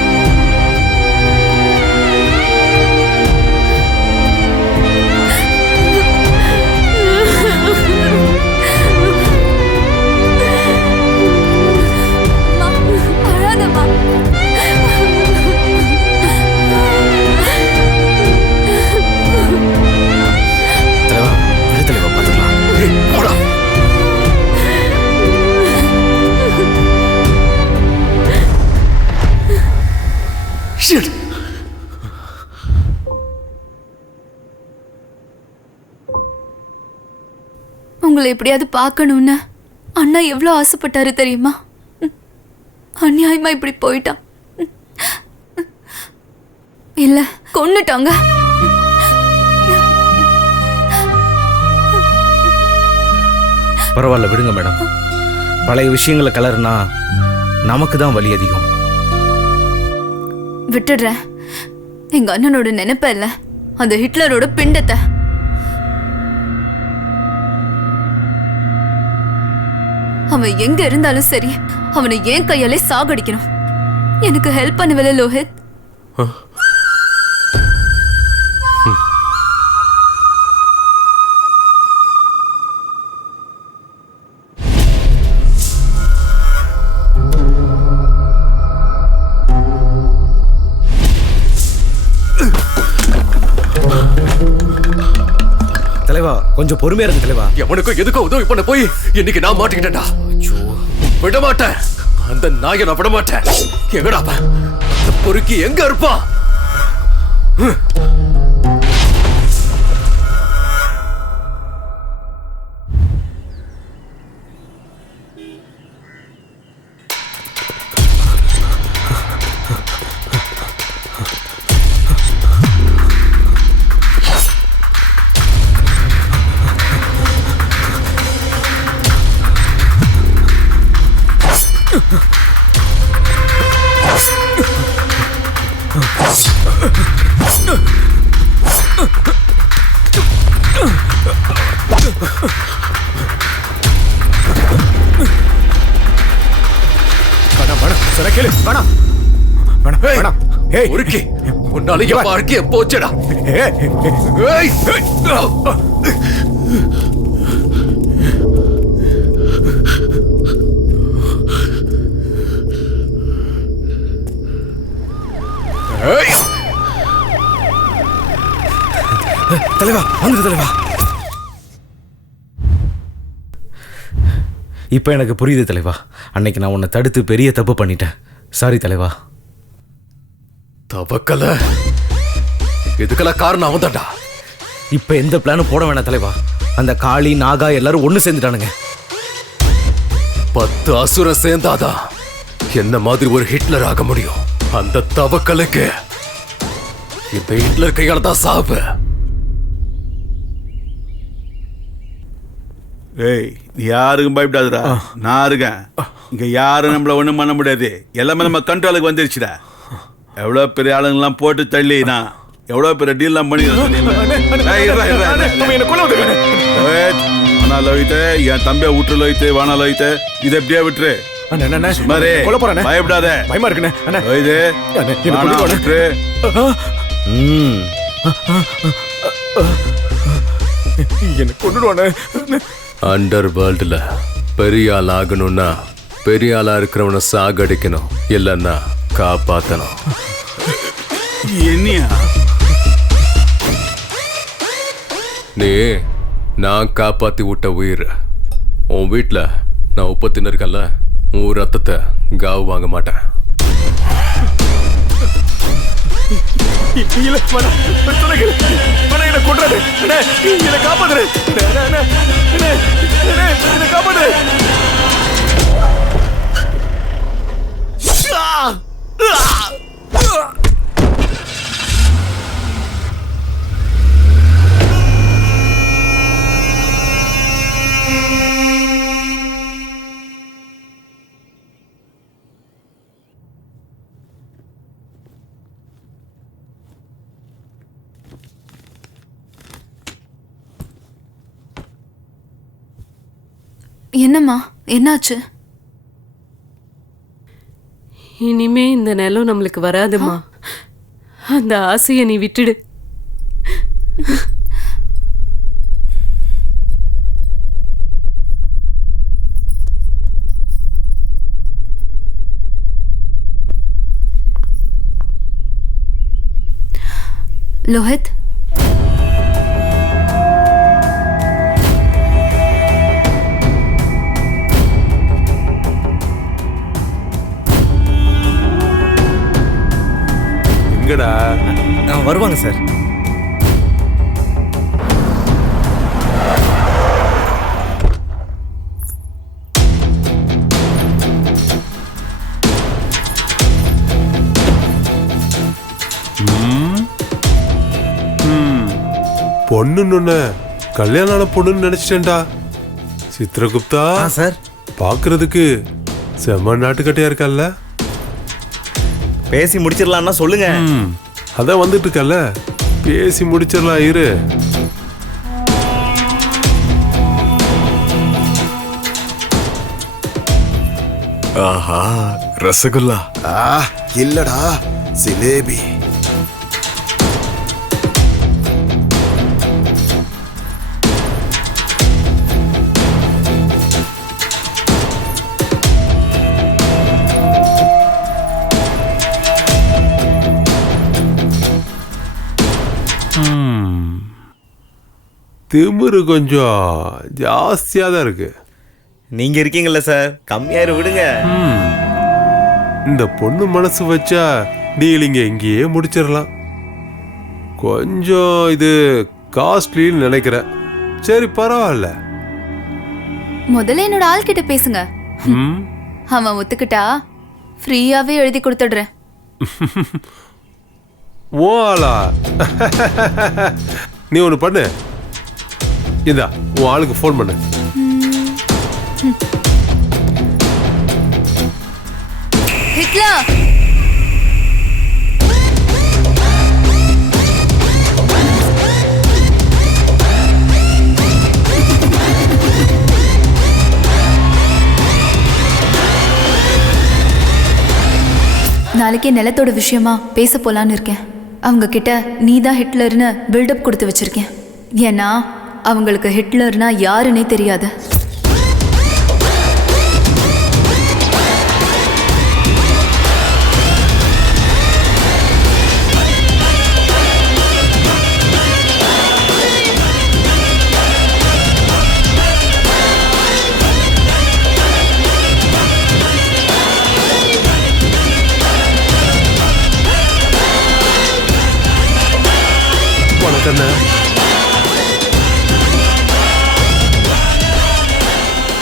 உங்களை எப்படியாவது பார்க்கணும்னு அண்ணா எவ்வளோ ஆசைப்பட்டாரு தெரியுமா? அநியாயமா இப்படி போயிட்டான். இல்ல, கொன்னுட்டாங்க. பரவாயில்ல, விடுங்க மேடம். பழைய விஷயங்களை கலர்னா நமக்கு தான் வலி அதிகம். விட்டுடுறேன். எங்க அண்ணனோட நினைப்ப இல்ல, அந்த ஹிட்லரோட பிண்டத்தை. அவன் எங்க இருந்தாலும் சரி, அவனை ஏன் கையாலே சாகடிக்கணும். எனக்கு ஹெல்ப் பண்ணுவல லோஹித்? தலைவா, கொஞ்சம் பொறுமையா இருக்கு தலைவா. எவனுக்கும் எதுக்கும் உதவி பண்ண போய் இன்னைக்கு நான் மாட்டிக்கிட்டேன்டா. விட மாட்டேன், அந்த நாயை நான் விட மாட்டேன். எங்கடா அந்த பொறுக்கி எங்க இருப்பா? உன்னால என் வாழ்க்கைய போச்சடா. தலைவா, வந்துடு தலைவா. இப்ப எனக்கு புரியுது தலைவா. அன்னைக்கு நான் உன்னை தடுத்து பெரிய தப்பு பண்ணிட்டேன். சாரி தலைவா. தவக்கல, இதுக்கெல்லாம் காரணம் அவன் தான்டா. இப்ப எந்த பிளானும் போட வேணாம் தலைவா. அந்த காளி, நாகா எல்லாரும் ஒண்ணு சேர்ந்துட்டானுங்க. 10 அசுரம் சேர்ந்தாதான் என்ன மாதிரி ஒரு ஹிட்லர் ஆக முடியும். அந்த தவக்கலுக்கு இந்த ஹிட்லர் கையால தான் சாவு. ஏய், நீ யாருக்கும் பயப்படாதுடா, நான் இருக்கேன். இங்க யாரும் நம்மள ஒண்ணும் பண்ண முடியாது. எல்லாமே நம்ம கண்ட்ரோலுக்கு வந்துருச்சுடா. எவ்வளவு பெரிய ஆளுங்கெல்லாம் போட்டு தள்ளி நான் எவ்வளவு பெரிய டீல் எல்லாம் பண்ணி என் தம்பிய விட்டுல வைத்து வானால வைத்து இதை எப்படியா விட்டுரு பயப்படாத பயமா இருக்குண்ணே என்ன கொண்டுடுவானே. அண்டர் வேர்ல்டுல பெரிய ஆள் ஆகணும்னா பெரிய ஆளா இருக்கிறவனை சாகடிக்கணும், இல்லைன்னா காப்பாத்தணும். என்னையா நீ நான் காப்பாத்தி விட்ட உயிர். உன் வீட்டுல நான் உப்பு தின்னுருக்கேன்ல, உன் ரத்தத்தை காவு வாங்க மாட்டேன். என்னம்மா, என்னாச்சு? இனிமே இந்த நிலம் நம்மளுக்கு வராதுமா. அந்த ஆசையை நீ விட்டுடு. லோஹித், எங்கடா வருவாங்க சார். பொண்ணுன்னு கல்யாணம் பொண்ணுன்னு நினைச்சிட்டேன்டா. சித்ரகுப்தா சார், பாக்குறதுக்கு செம்ம நாட்டுக்கட்டையா இருக்கல்ல. பேசி முடிச்சிடலாம்னா சொல்லுங்க. அதான் வந்துட்டு இருக்கல்ல, பேசி முடிச்சிடலாம் இரு. ஆஹா, ரசகுல்லா. இல்லடா, ஜிலேபி. திமிரு கொஞ்சம் ஜாஸ்தியா தான் இருக்கு. நீங்க இருக்கீங்கல்ல சார், கம்மியாயிரு விடுங்க. இந்த பொண்ணு மனசு வச்சா டீலிங்க இங்கேயே முடிச்சிடலாம். கொஞ்சம் இது காஸ்ட்லின்னு நினைக்கிறேன். சரி பரவாயில்ல. முதல்ல என்னோட ஆள் கிட்ட பேசுங்க. அவன் ஒத்துக்கிட்டா ஃப்ரீயாவே எழுதி கொடுத்துடுறேன். ஓ ஆளா? நீ ஒன்று பண்ணு, இதா உன் ஆளுக்கு ஃபோன் பண்ணு. ஹிட்லர், நாளைக்கே நிலத்தோட விஷயமா பேச போலான்னு இருக்கேன். அவங்க கிட்ட நீ தான் ஹிட்லர்னு பில்டப் கொடுத்து வச்சிருக்கேன். ஏன்னா அவங்களுக்கு ஹிட்லர்னா யாருன்னே தெரியாது.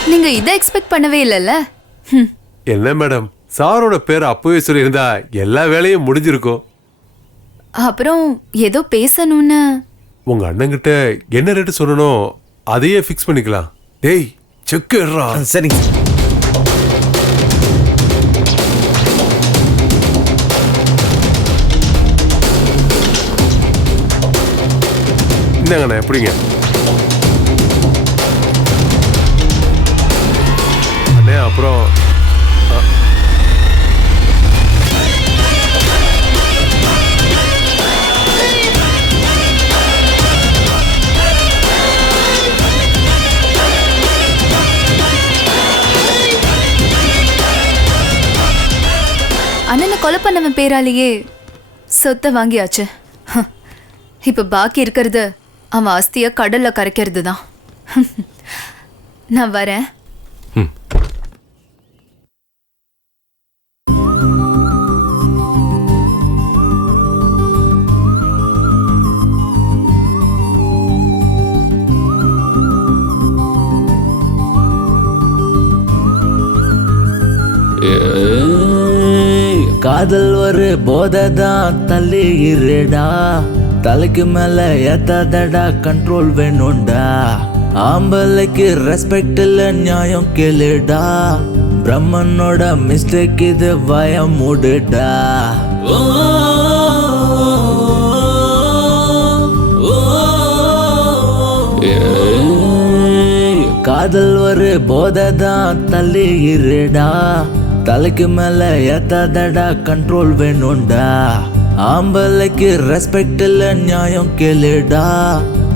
நீங்க இதை எக்ஸ்பெக்ட் பண்ணவே இல்லைல்ல? என்ன மேடம், சாரோட பேர் அப்பவே சொல்லியிருந்தா எல்லா வேலையும் முடிஞ்சிருக்கும். அப்புறம் ஏதோ பேசணும்னு. உங்க அண்ணங்கிட்ட என்ன ரேட்டு சொல்லணும் அதையே ஃபிக்ஸ் பண்ணிக்கலாம். டேய் செக் எடுறா. சரிங்க. இந்தாங்கண்ணே எப்படிங்க அண்ணே அப்புறம் அண்ணனை கொலை பண்ணவன் பேராலேயே சொத்தை வாங்கியாச்சு. இப்ப பாக்கி இருக்கிறது அவன் ஆஸ்திய கடல்ல கரைக்கிறது தான். நான் வரேன். காதல் ஒரு போதைதான் தள்ளி இருடா, தலைக்கு மேல ஏத்தாதடா, கண்ட்ரோல் வேணும்டா. ஆம்பளைக்கு ரெஸ்பெக்ட் இல்ல நியாயம் கேளுடா, பிரம்மனோட மிஸ்டேக் இது பயம் மூடுடா. காதல் ஒரு போதைதான் தள்ளி இருடா, தலைக்கு மேல ஏத்தாதடா, கண்ட்ரோல் வேணும்டா. ஆம்பளைக்கு ரெஸ்பெக்ட் இல்ல நியாயம் கேளுடா,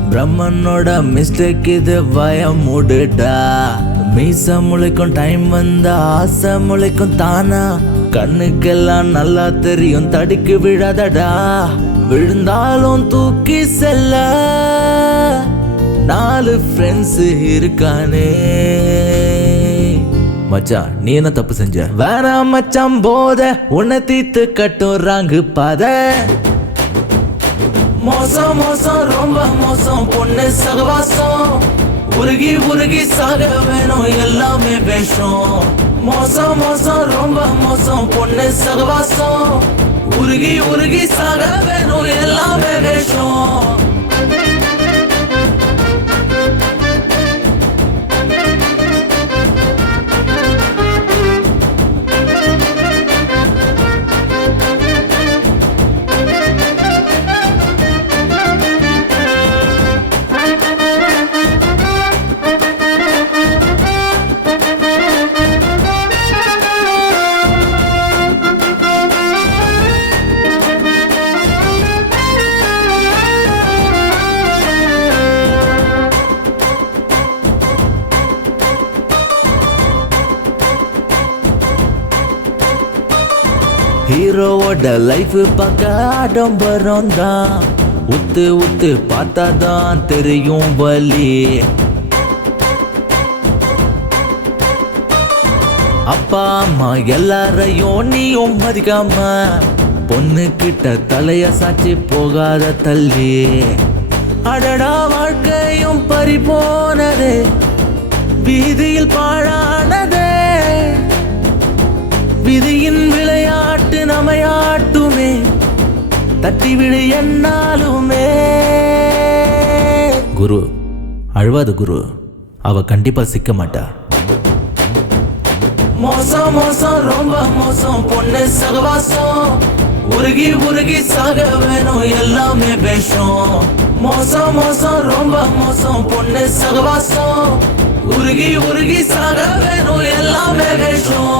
பிரம்மனோட மிஸ்டேக் இது பயம் மூடுடா. மீச முளைக்கும் டைம் வந்தா ஆசை முளைக்கும் தானா, கண்ணுக்கெல்லாம் நல்லா தெரியும் தடுக்கி விடாதடா. விழுந்தாலும் தூக்கி செல்ல 4 ஃப்ரெண்ட்ஸ் இருக்கானே. மச்சான் நீ என்ன தப்பு செஞ்ச? வேணாம் மச்சான் போத உன்னை தீத்து கட்டும் ராங்கு பாத. மோசம் மோசம் ரொம்ப மோசம் பொண்ணு சகவாசம், உருகி உருகி சாக வேணும் எல்லாமே வேஷம். மோசம் மோசம் ரொம்ப மோசம் பொண்ணு சகவாசம், உருகி உருகி சாக வேணும் எல்லாமே வேஷம். ஹீரோவோட லைஃப் பார்க்க ஆடம்பரம் தான், உத்து உத்து பார்த்தாதான் தெரியும் வலி. அப்பா அம்மா எல்லாரையும் நீயும் மதிக்காம, பொண்ணு கிட்ட தலைய சாச்சி போகாத தள்ளி. அடடா வாழ்க்கையும் பறி போனதே, வீதியில் பாழானதே. விதியின் விளையாட்டு நமையாட்டுமே, தட்டி விடு என்னாலுமே. குரு அழுவாத குரு, அவ கண்டிப்பா சிக்க மாட்டா. மோசம் மோசம் ரொம்ப மோசம் பொண்ணு சகவாசம், உருகி உருகி சாக வேணும் எல்லாமே வேஷம். மோசம் மோசம் ரொம்ப மோசம் பொண்ணு சகவாசம், உருகி உருகி சாக வேணும் எல்லாமே வேஷம்.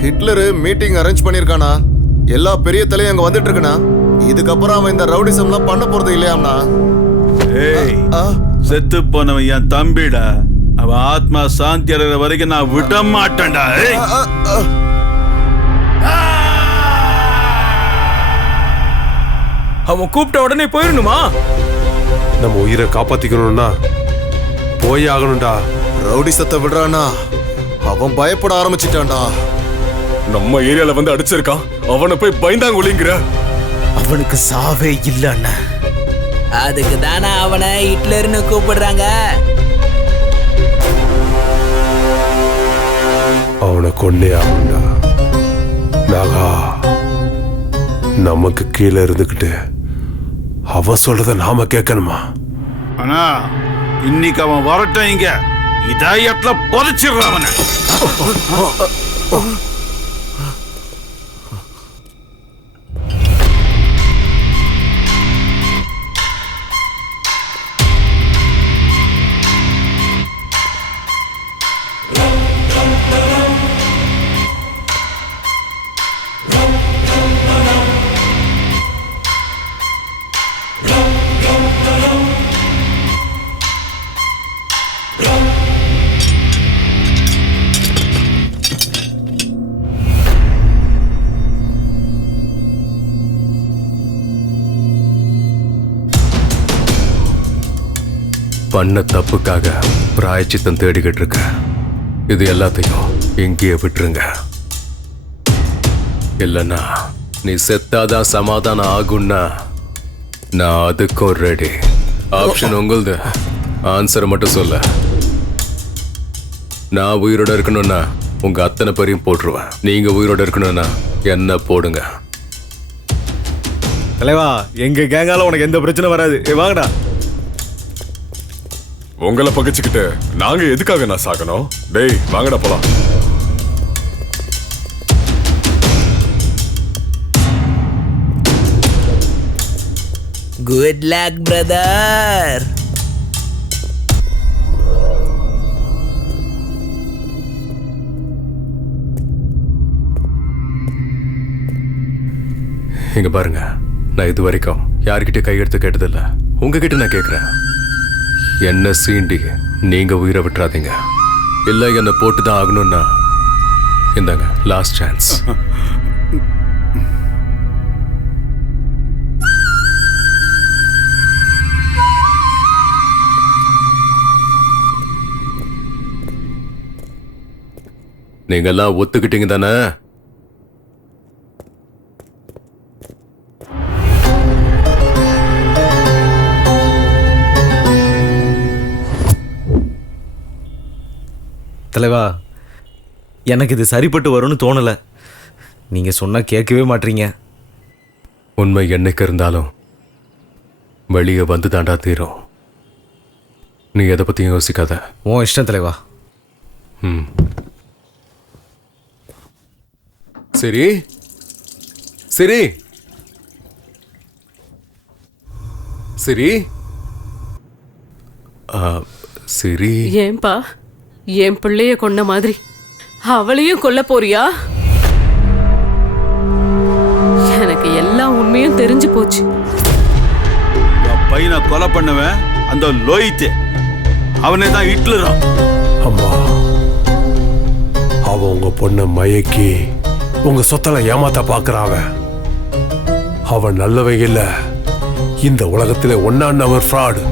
ஹிட்லர் மீட்டிங் அரேஞ்ச் பண்ணிருக்கானா? எல்லா பெரிய தலையும் அங்க வந்துட்டு இருக்கனா? இதுக்கப்புறம் அவன் இந்த ரவுடிசம்லாம் பண்ண போறது இல்லையாம்னா? ஏய், செத்து போனவன் என் தம்பிடா. அவன் ஆத்மா சாந்தி அடைகிற வரைக்கும் நான் விட மாட்டேன்டா. அவன் கூப்பிட்ட உடனே போயிடணுமா? நம்ம உயிரை காப்பாத்திக்கணும்னா போய் ஆகணும்டா. ரவுடிசத்தை விடுறானா? அவன் பயப்பட ஆரம்பிச்சிட்டான்டா. நம்ம ஏரியால வந்து அடிச்சிருக்கான், அவனை போய் பயந்தாங்க ஒளிங்கிற. அவனுக்கு சாவே இல்ல அண்ணா. அதுக்கு தானே அவனை ஹிட்லர்னு கூப்பிடுறாங்க. அவனை கொண்டே ஆகுண்டா. நாகா, நமக்கு கீழே இருந்துக்கிட்டு அவன் சொல்றத நாம கேட்கணுமா? ஆனா இன்னைக்கு அவன் வரட்டும், இங்க இதயத்துல புதைச்சிடுறான் அவனை. பண்ண தப்புக்காக பிராயச்சித்தம் தேடிக்கிட்டு இருக்க. இது எல்லாத்தையும் எங்கேயே விட்டுருங்க. இல்லைன்னா நீ செத்தாதான் சமாதானம் ஆகும்னா நான் அதுக்கும் ரெடி. ஆப்ஷன் உங்களுது. ஆன்சரை மட்டும் சொல்ல. நான் உயிரோட இருக்கணும்னா உங்க அத்தனை பேரையும் போட்டுருவேன். நீங்க உயிரோட இருக்கணும்னா என்ன போடுங்க. தலைவா, எங்க கேங்கால உனக்கு எந்த பிரச்சனை வராது. வாங்கடா. உங்களை பகைச்சுக்கிட்டு நாங்க எதுக்காக நான் சாகணும்? டேய் வாங்கடா போலாம். Good luck brother. இங்க பாருங்க, நான் இது வரைக்கும் யார்கிட்ட கையெடுத்து கேட்டதில்ல. உங்ககிட்ட நான் கேட்கிறேன், என்ன சீண்டி நீங்க உயிரை விட்டுறாதீங்க. இல்ல என்ன போட்டுதான் ஆகணும்னா இந்தாங்க லாஸ்ட் சான்ஸ். நீங்க எல்லாம் ஒத்துக்கிட்டீங்க தானே? தலைவா, எனக்கு இது சரிப்பட்டு வரும்னு தோணலை. நீங்கள் சொன்னால் கேட்கவே மாட்டீங்க. உண்மை என்னைக்கு இருந்தாலும் வெளியே வந்து தாண்டா தீரும். நீ எதை பற்றியும் யோசிக்காத. உன் இஷ்டம் தலைவா. ம், சரி சரி சரி. சரி, ஏன்பா என் பிள்ளைய கொன்ன மாதிரி அவளையும் கொல்ல போறியா? எனக்கு எல்லா உண்மையும் தெரிஞ்சு போச்சு. பையனை கொலை பண்ணுவேன் அந்த லோயித்து, அவனே தான் ஹிட்லரா. அம்மா, அவன் உங்க பொண்ணை மயக்கி உங்க சொத்தல ஏமாத்த பாக்குறான். அவன் நல்லவங்க இல்ல, இந்த உலகத்திலே ஒன்னான் நம்பர் ஃப்ராடு.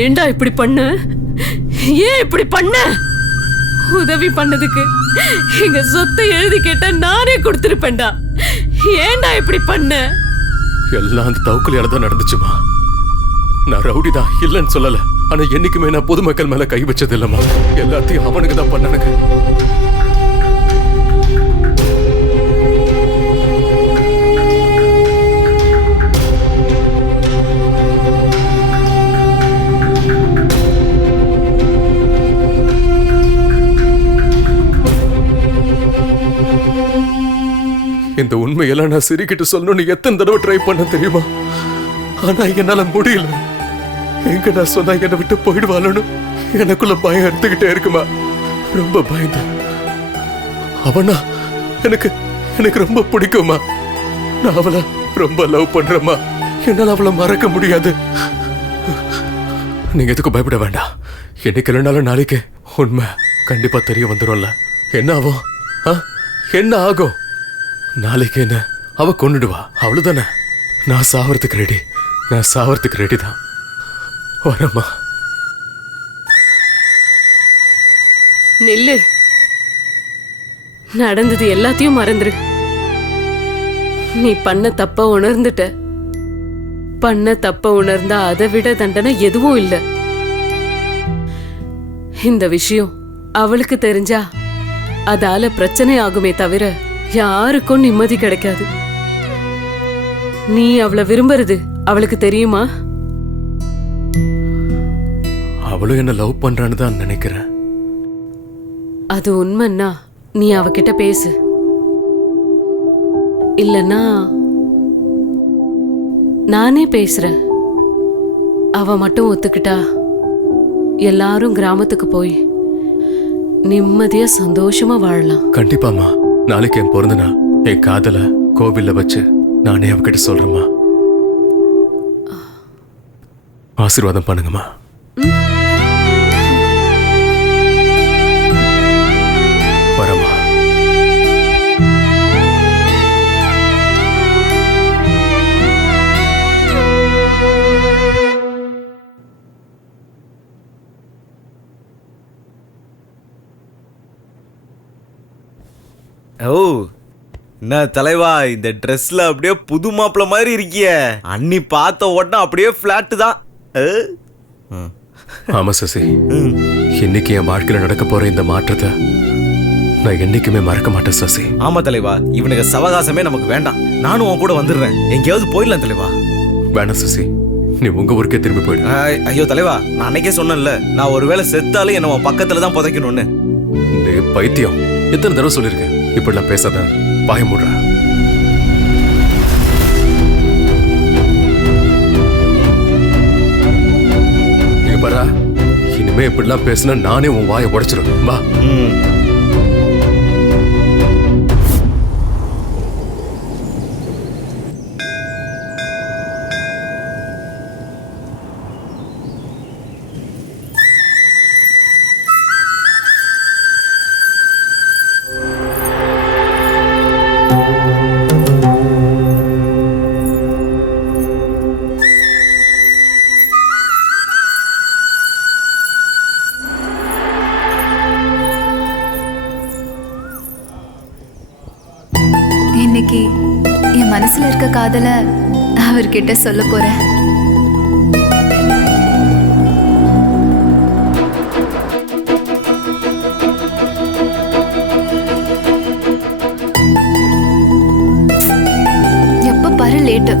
ஏண்டா இப்படி பண்ண? ஏன் இப்படி பண்ண? உதவி பண்ணதுக்கு எங்க சொத்தை எழுதி கேட்டா நானே கொடுத்திருப்பேன்டா. ஏண்டா இப்படி பண்ண? எல்லாம் அந்த தவுக்கலையால தான் நடந்துச்சுமா. நான் ரவுடி தான் இல்லைன்னு சொல்லல. ஆனா என்னைக்குமே நான் பொதுமக்கள் மேல கை வச்சது இல்லம்மா. எல்லாத்தையும் அவனுக்கு தான் பண்ணனுங்க. இந்த உண்மையெல்லாம் நான் சிரிக்கிட்டு சொல்லணும்னு எத்தனை தடவை ட்ரை பண்ண தெரியுமா? ஆனா என்னால முடியல. எங்க நான் சொன்னா என்னை விட்டு போயிடுவாளு எனக்குள்ள பயம் எடுத்துக்கிட்டே இருக்குமா. ரொம்ப பயந்தேன். அவனா எனக்கு எனக்கு ரொம்ப பிடிக்குமா. நான் அவளை ரொம்ப லவ் பண்றேம்மா. என்னால அவளை மறக்க முடியாது. நீங்க எதுக்கும் பயப்பட வேண்டாம். என்னைக்கு இல்லைனாலும் நாளைக்கு உண்மை கண்டிப்பா தெரிய வந்துடும்ல. என்ன ஆகும்? என்ன ஆகும்? நாளைக்கு என்ன அவ கொன்னுடுவா, அவ்வளவுதானே. நான் சாவறதுக்கு ரெடி. நான் சாவறதுக்கு ரெடி தான். வரமா. நில்லு. நடந்தது எல்லாத்தையும் மறந்துரு. நீ பண்ண தப்ப உணர்ந்துட்ட. பண்ண தப்ப உணர்ந்தா அதை விட தண்டனை எதுவும் இல்ல. இந்த விஷயம் அவளுக்கு தெரிஞ்சா அதால பிரச்சனை ஆகுமே தவிர யாருக்கும் நிம்மதி கிடைக்காது. நீ அவளை விரும்புறது அவளுக்கு தெரியுமா? அவளும் என்ன லவ் பண்றான்னு தான் நினைக்கிறேன். அது உண்மைன்னா நீ அவகிட்ட பேசு. இல்லன்னா நானே பேசுறேன். அவ மட்டும் ஒத்துக்கிட்டா எல்லாரும் கிராமத்துக்கு போய் நிம்மதியா சந்தோஷமா வாழலாம். கண்டிப்பாமா. நாளைக்கு என் பிறந்த நாள். என் காதல கோவில்ல வச்சு நானே அவகிட்ட சொல்றேம்மா. ஆசீர்வாதம் பண்ணுங்கம்மா. வரமா. ஓ என்ன தலைவா, இந்த ட்ரெஸ்ல அப்படியே புது மாப்பிள்ள மாதிரி இருக்கிய. அன்னி பார்த்த உடனே அப்படியே பிளாட்டு தான். ஆமா சசி, இன்னைக்கு என் வாழ்க்கையில நடக்க போற இந்த மாற்றத்தை நான் என்னைக்குமே மறக்க மாட்டேன் சசி. ஆமா தலைவா, இவனுக்கு சவகாசமே நமக்கு வேண்டாம். நானும் உன் கூட வந்துடுறேன். எங்கேயாவது போயிடலாம் தலைவா. வேண்டாம் சசி, நீ உங்க ஊருக்கே திரும்பி போயிடு. ஐயோ தலைவா, நான் அன்னைக்கே சொன்னேன்ல, நான் ஒருவேளை செத்தாலும் என்ன உன் பக்கத்துல தான் புதைக்கணும்னு. பைத்தியம், எத்தனை தடவை சொல்லியிருக்கேன் இப்படிலாம் பேசாத. வாய மூடுற. நீங்க பாரா, இனிமே இப்படிலாம் பேசினா நானே உன் வாயை உடைச்சிடும். வா. இன்னைக்கு என் மனசுல இருக்க காதல அவர்கிட்ட சொல்ல போறேன். எப்ப பாரு லேட்டு.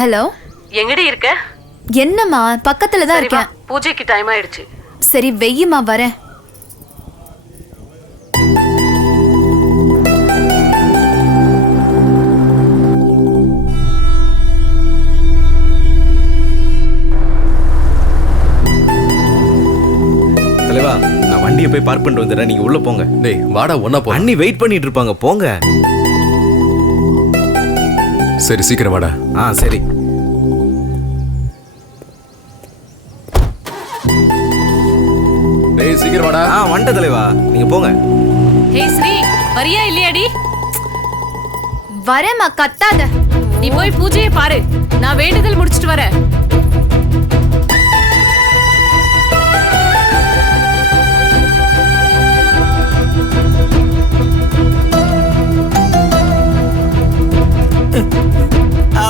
ஹலோ, எங்கடி இருக்க? என்னம்மா, பக்கத்துல தான் இருக்கேன். பூஜைக்கு டைம் ஆயிடுச்சு. சரி வெய்யுமா, வரேன். தலைவா, நான் வண்டியை போய் பார்க் பண்ணிட்டு வந்துடுறேன். நீங்க உள்ள போங்க. டேய் வாடா, ஒண்ணா போ. அண்ணி வெயிட் பண்ணிட்டு இருப்பாங்க, போங்க. சரி சீக்கிரம் வாடா. சரி. டேய் சீக்கிரம் வாடா. வண்ட தலைவா, நீங்க போங்க. ஹே ஸ்ரீ, வரியா இல்லையாடி? வரேம்மா, கத்தாத. நீ போய் பூஜையை பாரு, நான் வேண்டுதல் முடிச்சிட்டு வரேன்.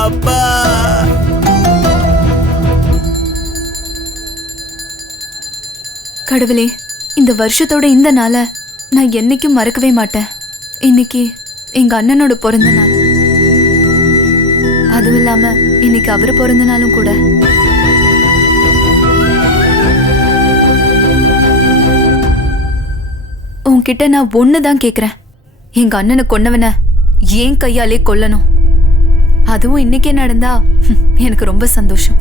அப்பா, கடவுளே, இந்த வருஷத்தோட இந்த நாளை நான் என்னைக்கும் மறக்கவே மாட்டேன். இன்னைக்கு எங்க அண்ணனோட பிறந்த நாள். அதுவும் இல்லாம இன்னைக்கு அவர் பிறந்த நாளும் கூட. உன்கிட்ட நான் ஒண்ணுதான் கேக்குறேன். எங்க அண்ணனை கொன்னவன ஏன் கையாலே கொல்லணும். அதுவும் இன்னைக்கே நடந்தா எனக்கு ரொம்ப சந்தோஷம்.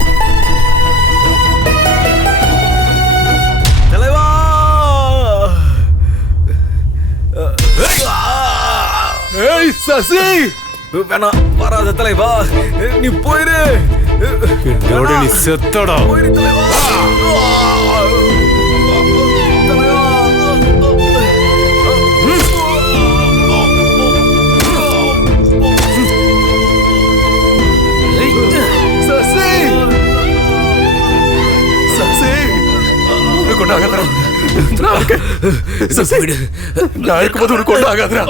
தலைவா, ஏய் சசி, வேணாம், வராத தலைவா. நீ போயிரு. என்னோட நீ செத்தடா. போயிரு தலைவா. கொண்டு ஆகாதரா. நான் இருக்கும்போது உனக்கு கொண்டு ஆகாதரா.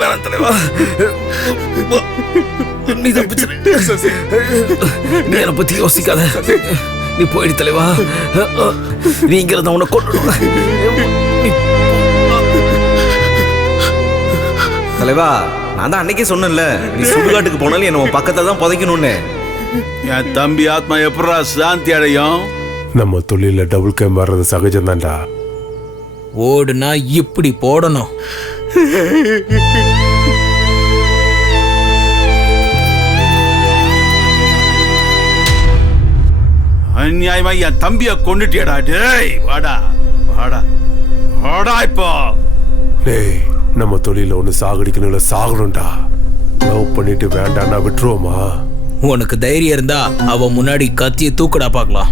வேணாம் தலைவா, நீ தப்பிச்சிரு. நீ என்னை பத்தி யோசிக்காத, நீ போயிடு தலைவா. நீ இங்க இருந்த உன்னை கொண்டு தலைவா, நான் தான் அன்னைக்கே சொன்னேன்ல, நீ சுடுகாட்டுக்கு போனாலும் என்ன உன் பக்கத்தை தான் புதைக்கணும்னு. என் தம்பி ஆத்மா எப்படா சாந்தி அடையும்? நம்ம தொழில டபுள் கேம் வர்றது சகஜம் தான்டா. ஓடுனா இப்படி போடணும். அநியாயமா என் தம்பிய கொண்டுட்டியடா. டேய் வாடா வாடா வாடா. இப்போ டேய், நம்ம தொழில ஒண்ணு சாகடிக்கணும்ல, சாகணும்டா. லவ் பண்ணிட்டு வேண்டாம்னா விட்டுருவோமா? உனக்கு தைரியம் இருந்தா அவ முன்னாடி கத்திய தூக்கடா பாக்கலாம்.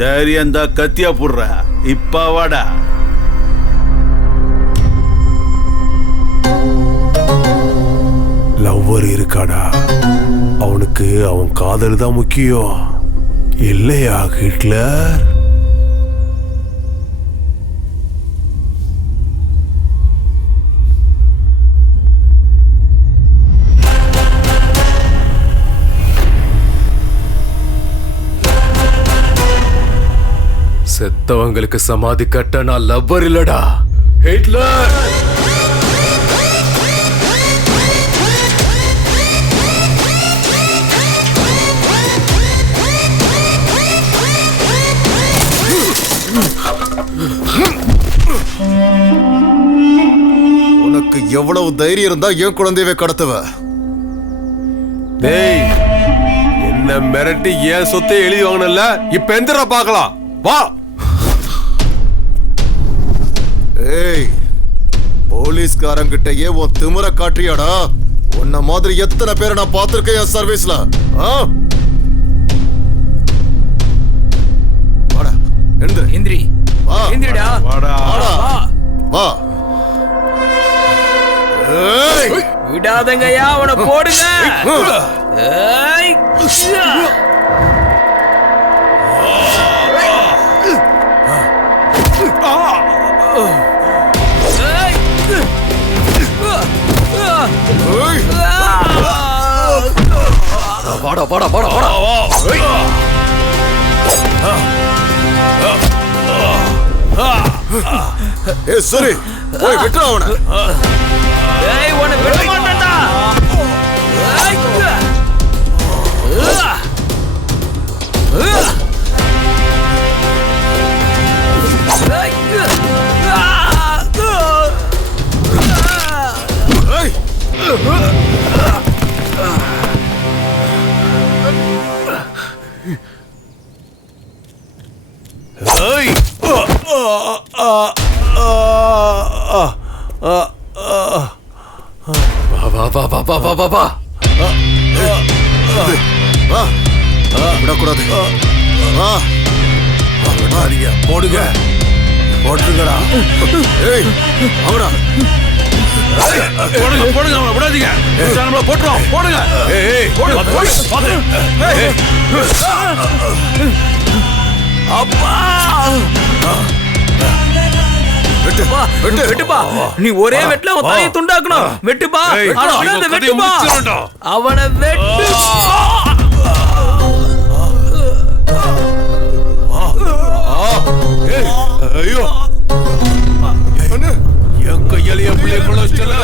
தைரியம் தான் கத்தியா போடுற. இப்ப வாடா. லவ்வர் இருக்காடா, அவனுக்கு அவன் காதல் தான் முக்கியம் இல்லையா ஹிட்லர்? செத்தவங்களுக்கு சமாதி கட்ட நான் லவ்வர் இல்லடா, ஹிட்லர். உனக்கு எவ்வளவு தைரியம் இருந்தா என் குழந்தையவே கடத்துவ? டேய், என்ன மிரட்டி ஏன் சொத்தை எழுதி வாங்கணும்ல, இப்ப எந்திரா பார்க்கலாம், வா. ஏய், போலீஸ்காரங்கிட்டயே உன் திமிர காட்டுறியாடா? உன்ன மாதிரி எத்தனை பேரை நான் பார்த்திருக்கேன் என் சர்வீஸ்ல. வாடா, எழுந்துரு. எந்திரி, வா. எந்திரிடா. வாடா வாடா. வா. ஏய், விடாதங்கய்யா, அவனை போடுங்க. ஏய், வாடா வாடா வாடா வாடா. ஏய் சரி, போய் விட்டுற அவனை. ஏய், உன்னை விட மாட்டேன்டா. ஏய், விடக்கூடாது. போடுங்க, போட்டுருங்கடா. ஏய், அவடா. போடுங்க போடுங்க, அவனை விடாதீங்க. நம்மள போட்டுறோம். போடுங்க. ஏய், அப்பா, வெட்டுப்பா, வெட்டுப்பா. நீ ஒரே வெட்டுல அவன் தலையை துண்டாக்கணும். வெட்டுப்பா, அவனை வெட்டுப்பா, அவனை வெட்டு. ஐயோ, என் கையால என் பிள்ளை கொலைச்சல.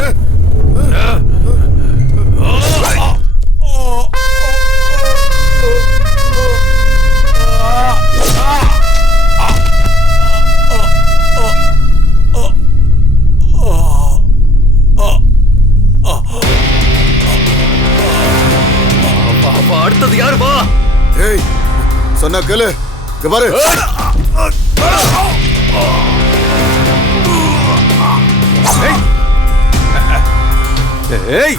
அடுத்தது யாருப்பா? ஏய், சொன்னா கேளு. இங்க பாரு. ஏய்,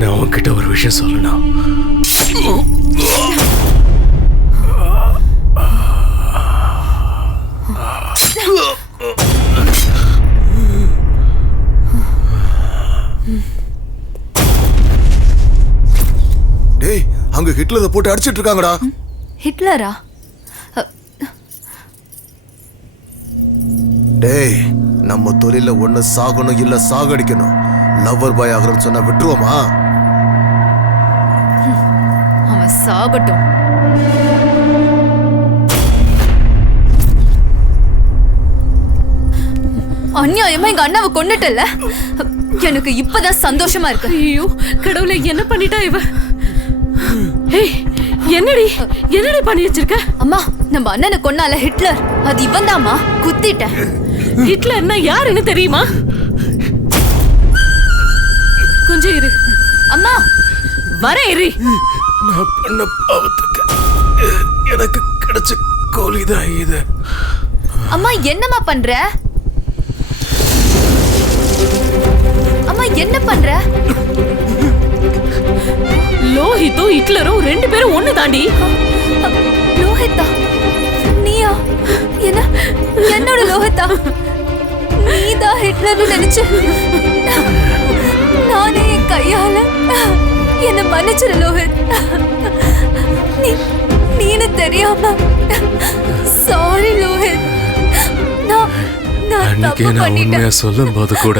நான் உன்கிட்ட ஒரு விஷயம் சொல்லணும். டேய், அங்க ஹிட்லரை போட்டு அடிச்சிட்டு இருக்காங்கடா. ஹிட்லரா? டேய், நம்ம தொழில ஒண்ணு சாகணும் இல்ல சாகடிக்கணும். லவ்வர் பாய் ஆகிறன்னு சொன்னா விட்டுருவோமா? அவன் சாகட்டும். அநியாயமா எங்க அண்ணாவை கொன்னுட்டல. எனக்கு இப்பதான் சந்தோஷமா இருக்கு. ஐயோ கடவுளே, என்ன பண்ணிட்டா இவ? ஏய், என்னடி பண்ணி வச்சிருக்க? அம்மா, நம்ம அண்ணனை கொன்னால ஹிட்லர், அது இவன் தாமா. குத்திட்டேன். ஹிட்லர்னா யாருன்னு தெரியுமா? கொஞ்சம் இரு அம்மா. வர இரு. நான் பண்ண பாவத்துக்கு எனக்கு கிடைச்ச கூலிதான் இது. அம்மா, என்னம்மா பண்ற? அம்மா, என்ன பண்ற? லோஹித்தும் ஹிட்லரும் ரெண்டு பேரும் ஒண்ணு தாண்டி. லோஹித்தா? நீயா? என்னோட லோஹித்தா? நீதான் ஹிட்லர்னு நினைச்சு நானே என் கையால என்ன மன்னிச்சிரு லோஹித். நீனு தெரியாம சாரி லோஹித். அன்னைக்கு நான் உண்மையா சொல்லும் போது கூட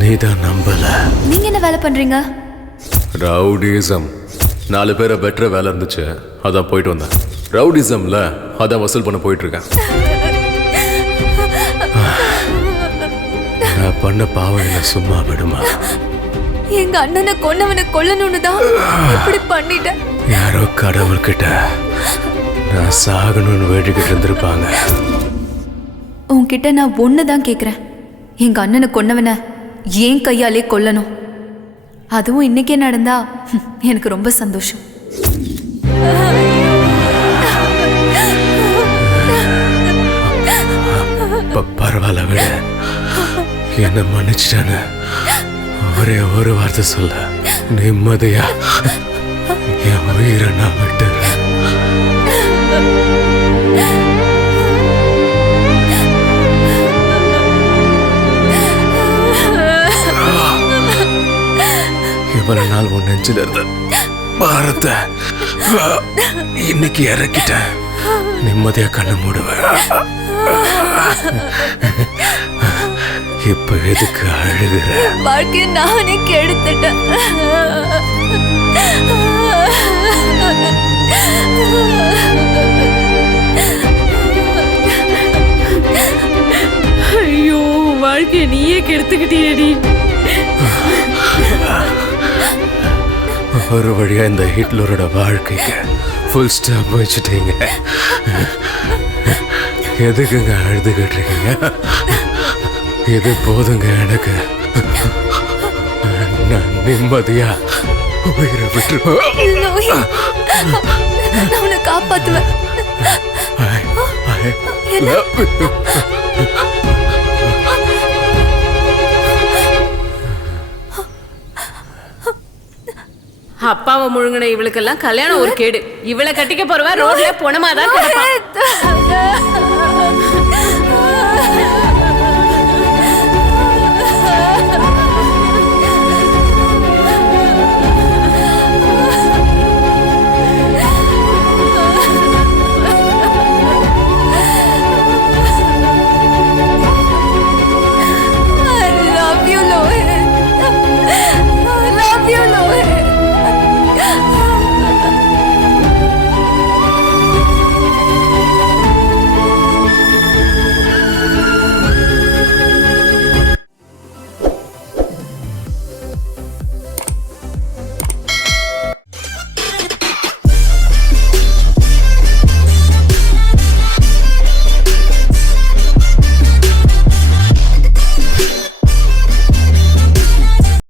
நீதான் நம்பல. நீங்க என்ன வேலை பண்றீங்க? ரவுடிசம். 4 பேரை பெற்ற வேலை இருந்துச்சு, அதான் போயிட்டு வந்தேன். ரவுடிசம்ல அதான் வசூல் பண்ண போயிட்டு இருக்கேன். நான் பண்ண பாவம் என்ன சும்மா விடுமா? எங்க அண்ணனை கொன்னவனை கொல்லணும்னு தான் இப்படி பண்ணிட்டேன். யாரோ கடவுள்கிட்ட நான் சாகணும்னு வேண்டிக்கிட்டு இருந்திருப்பாங்க. உன்கிட்ட நான் ஒண்ணுதான் கேக்குறேன். எங்க அண்ணனை கொன்னவனை ஏன் கையாலே கொல்லணும். அதுவும் இன்னைக்கே நடந்தா எனக்கு ரொம்ப சந்தோஷம். பரவாயில்ல விட, என்ன மன்னிச்சிட்டான ஒரே ஒரு வார்த்தை சொல்ல நிம்மதியா என் உயிரை நான் விட்டுறேன். இவ்வளவு நாள் உன் நெஞ்சில இருந்த பாரத்தை இன்னைக்கு இறக்கிட்டேன். நிம்மதியா கண்ண மூடுவேன். இப்ப எதுக்கு அழுகிற? வாழ்க்கைய நானே கெடுத்துட்டேன். ஐயோ, வாழ்க்கைய நீயே கெடுத்துக்கிட்டியேடி. ஒரு வழியா இந்த ஹிட்லரோட வாழ்க்கைக்கு ஃபுல் ஸ்டாப் வச்சுட்டீங்க. எதுக்குங்க அழுதுகிட்டு இருக்கீங்க? இது போதுங்க எனக்கு. நான் நிம்மதியா உயிரை விட்டுருவேன். நான் உன்னை காப்பாத்துவேன். அப்பாவை முழுங்கின இவளுக்கெல்லாம் கல்யாணம் ஒரு கேடு. இவளை கட்டிக்க போறவ ரோட்ல பொணமாதான் கிடப்பா.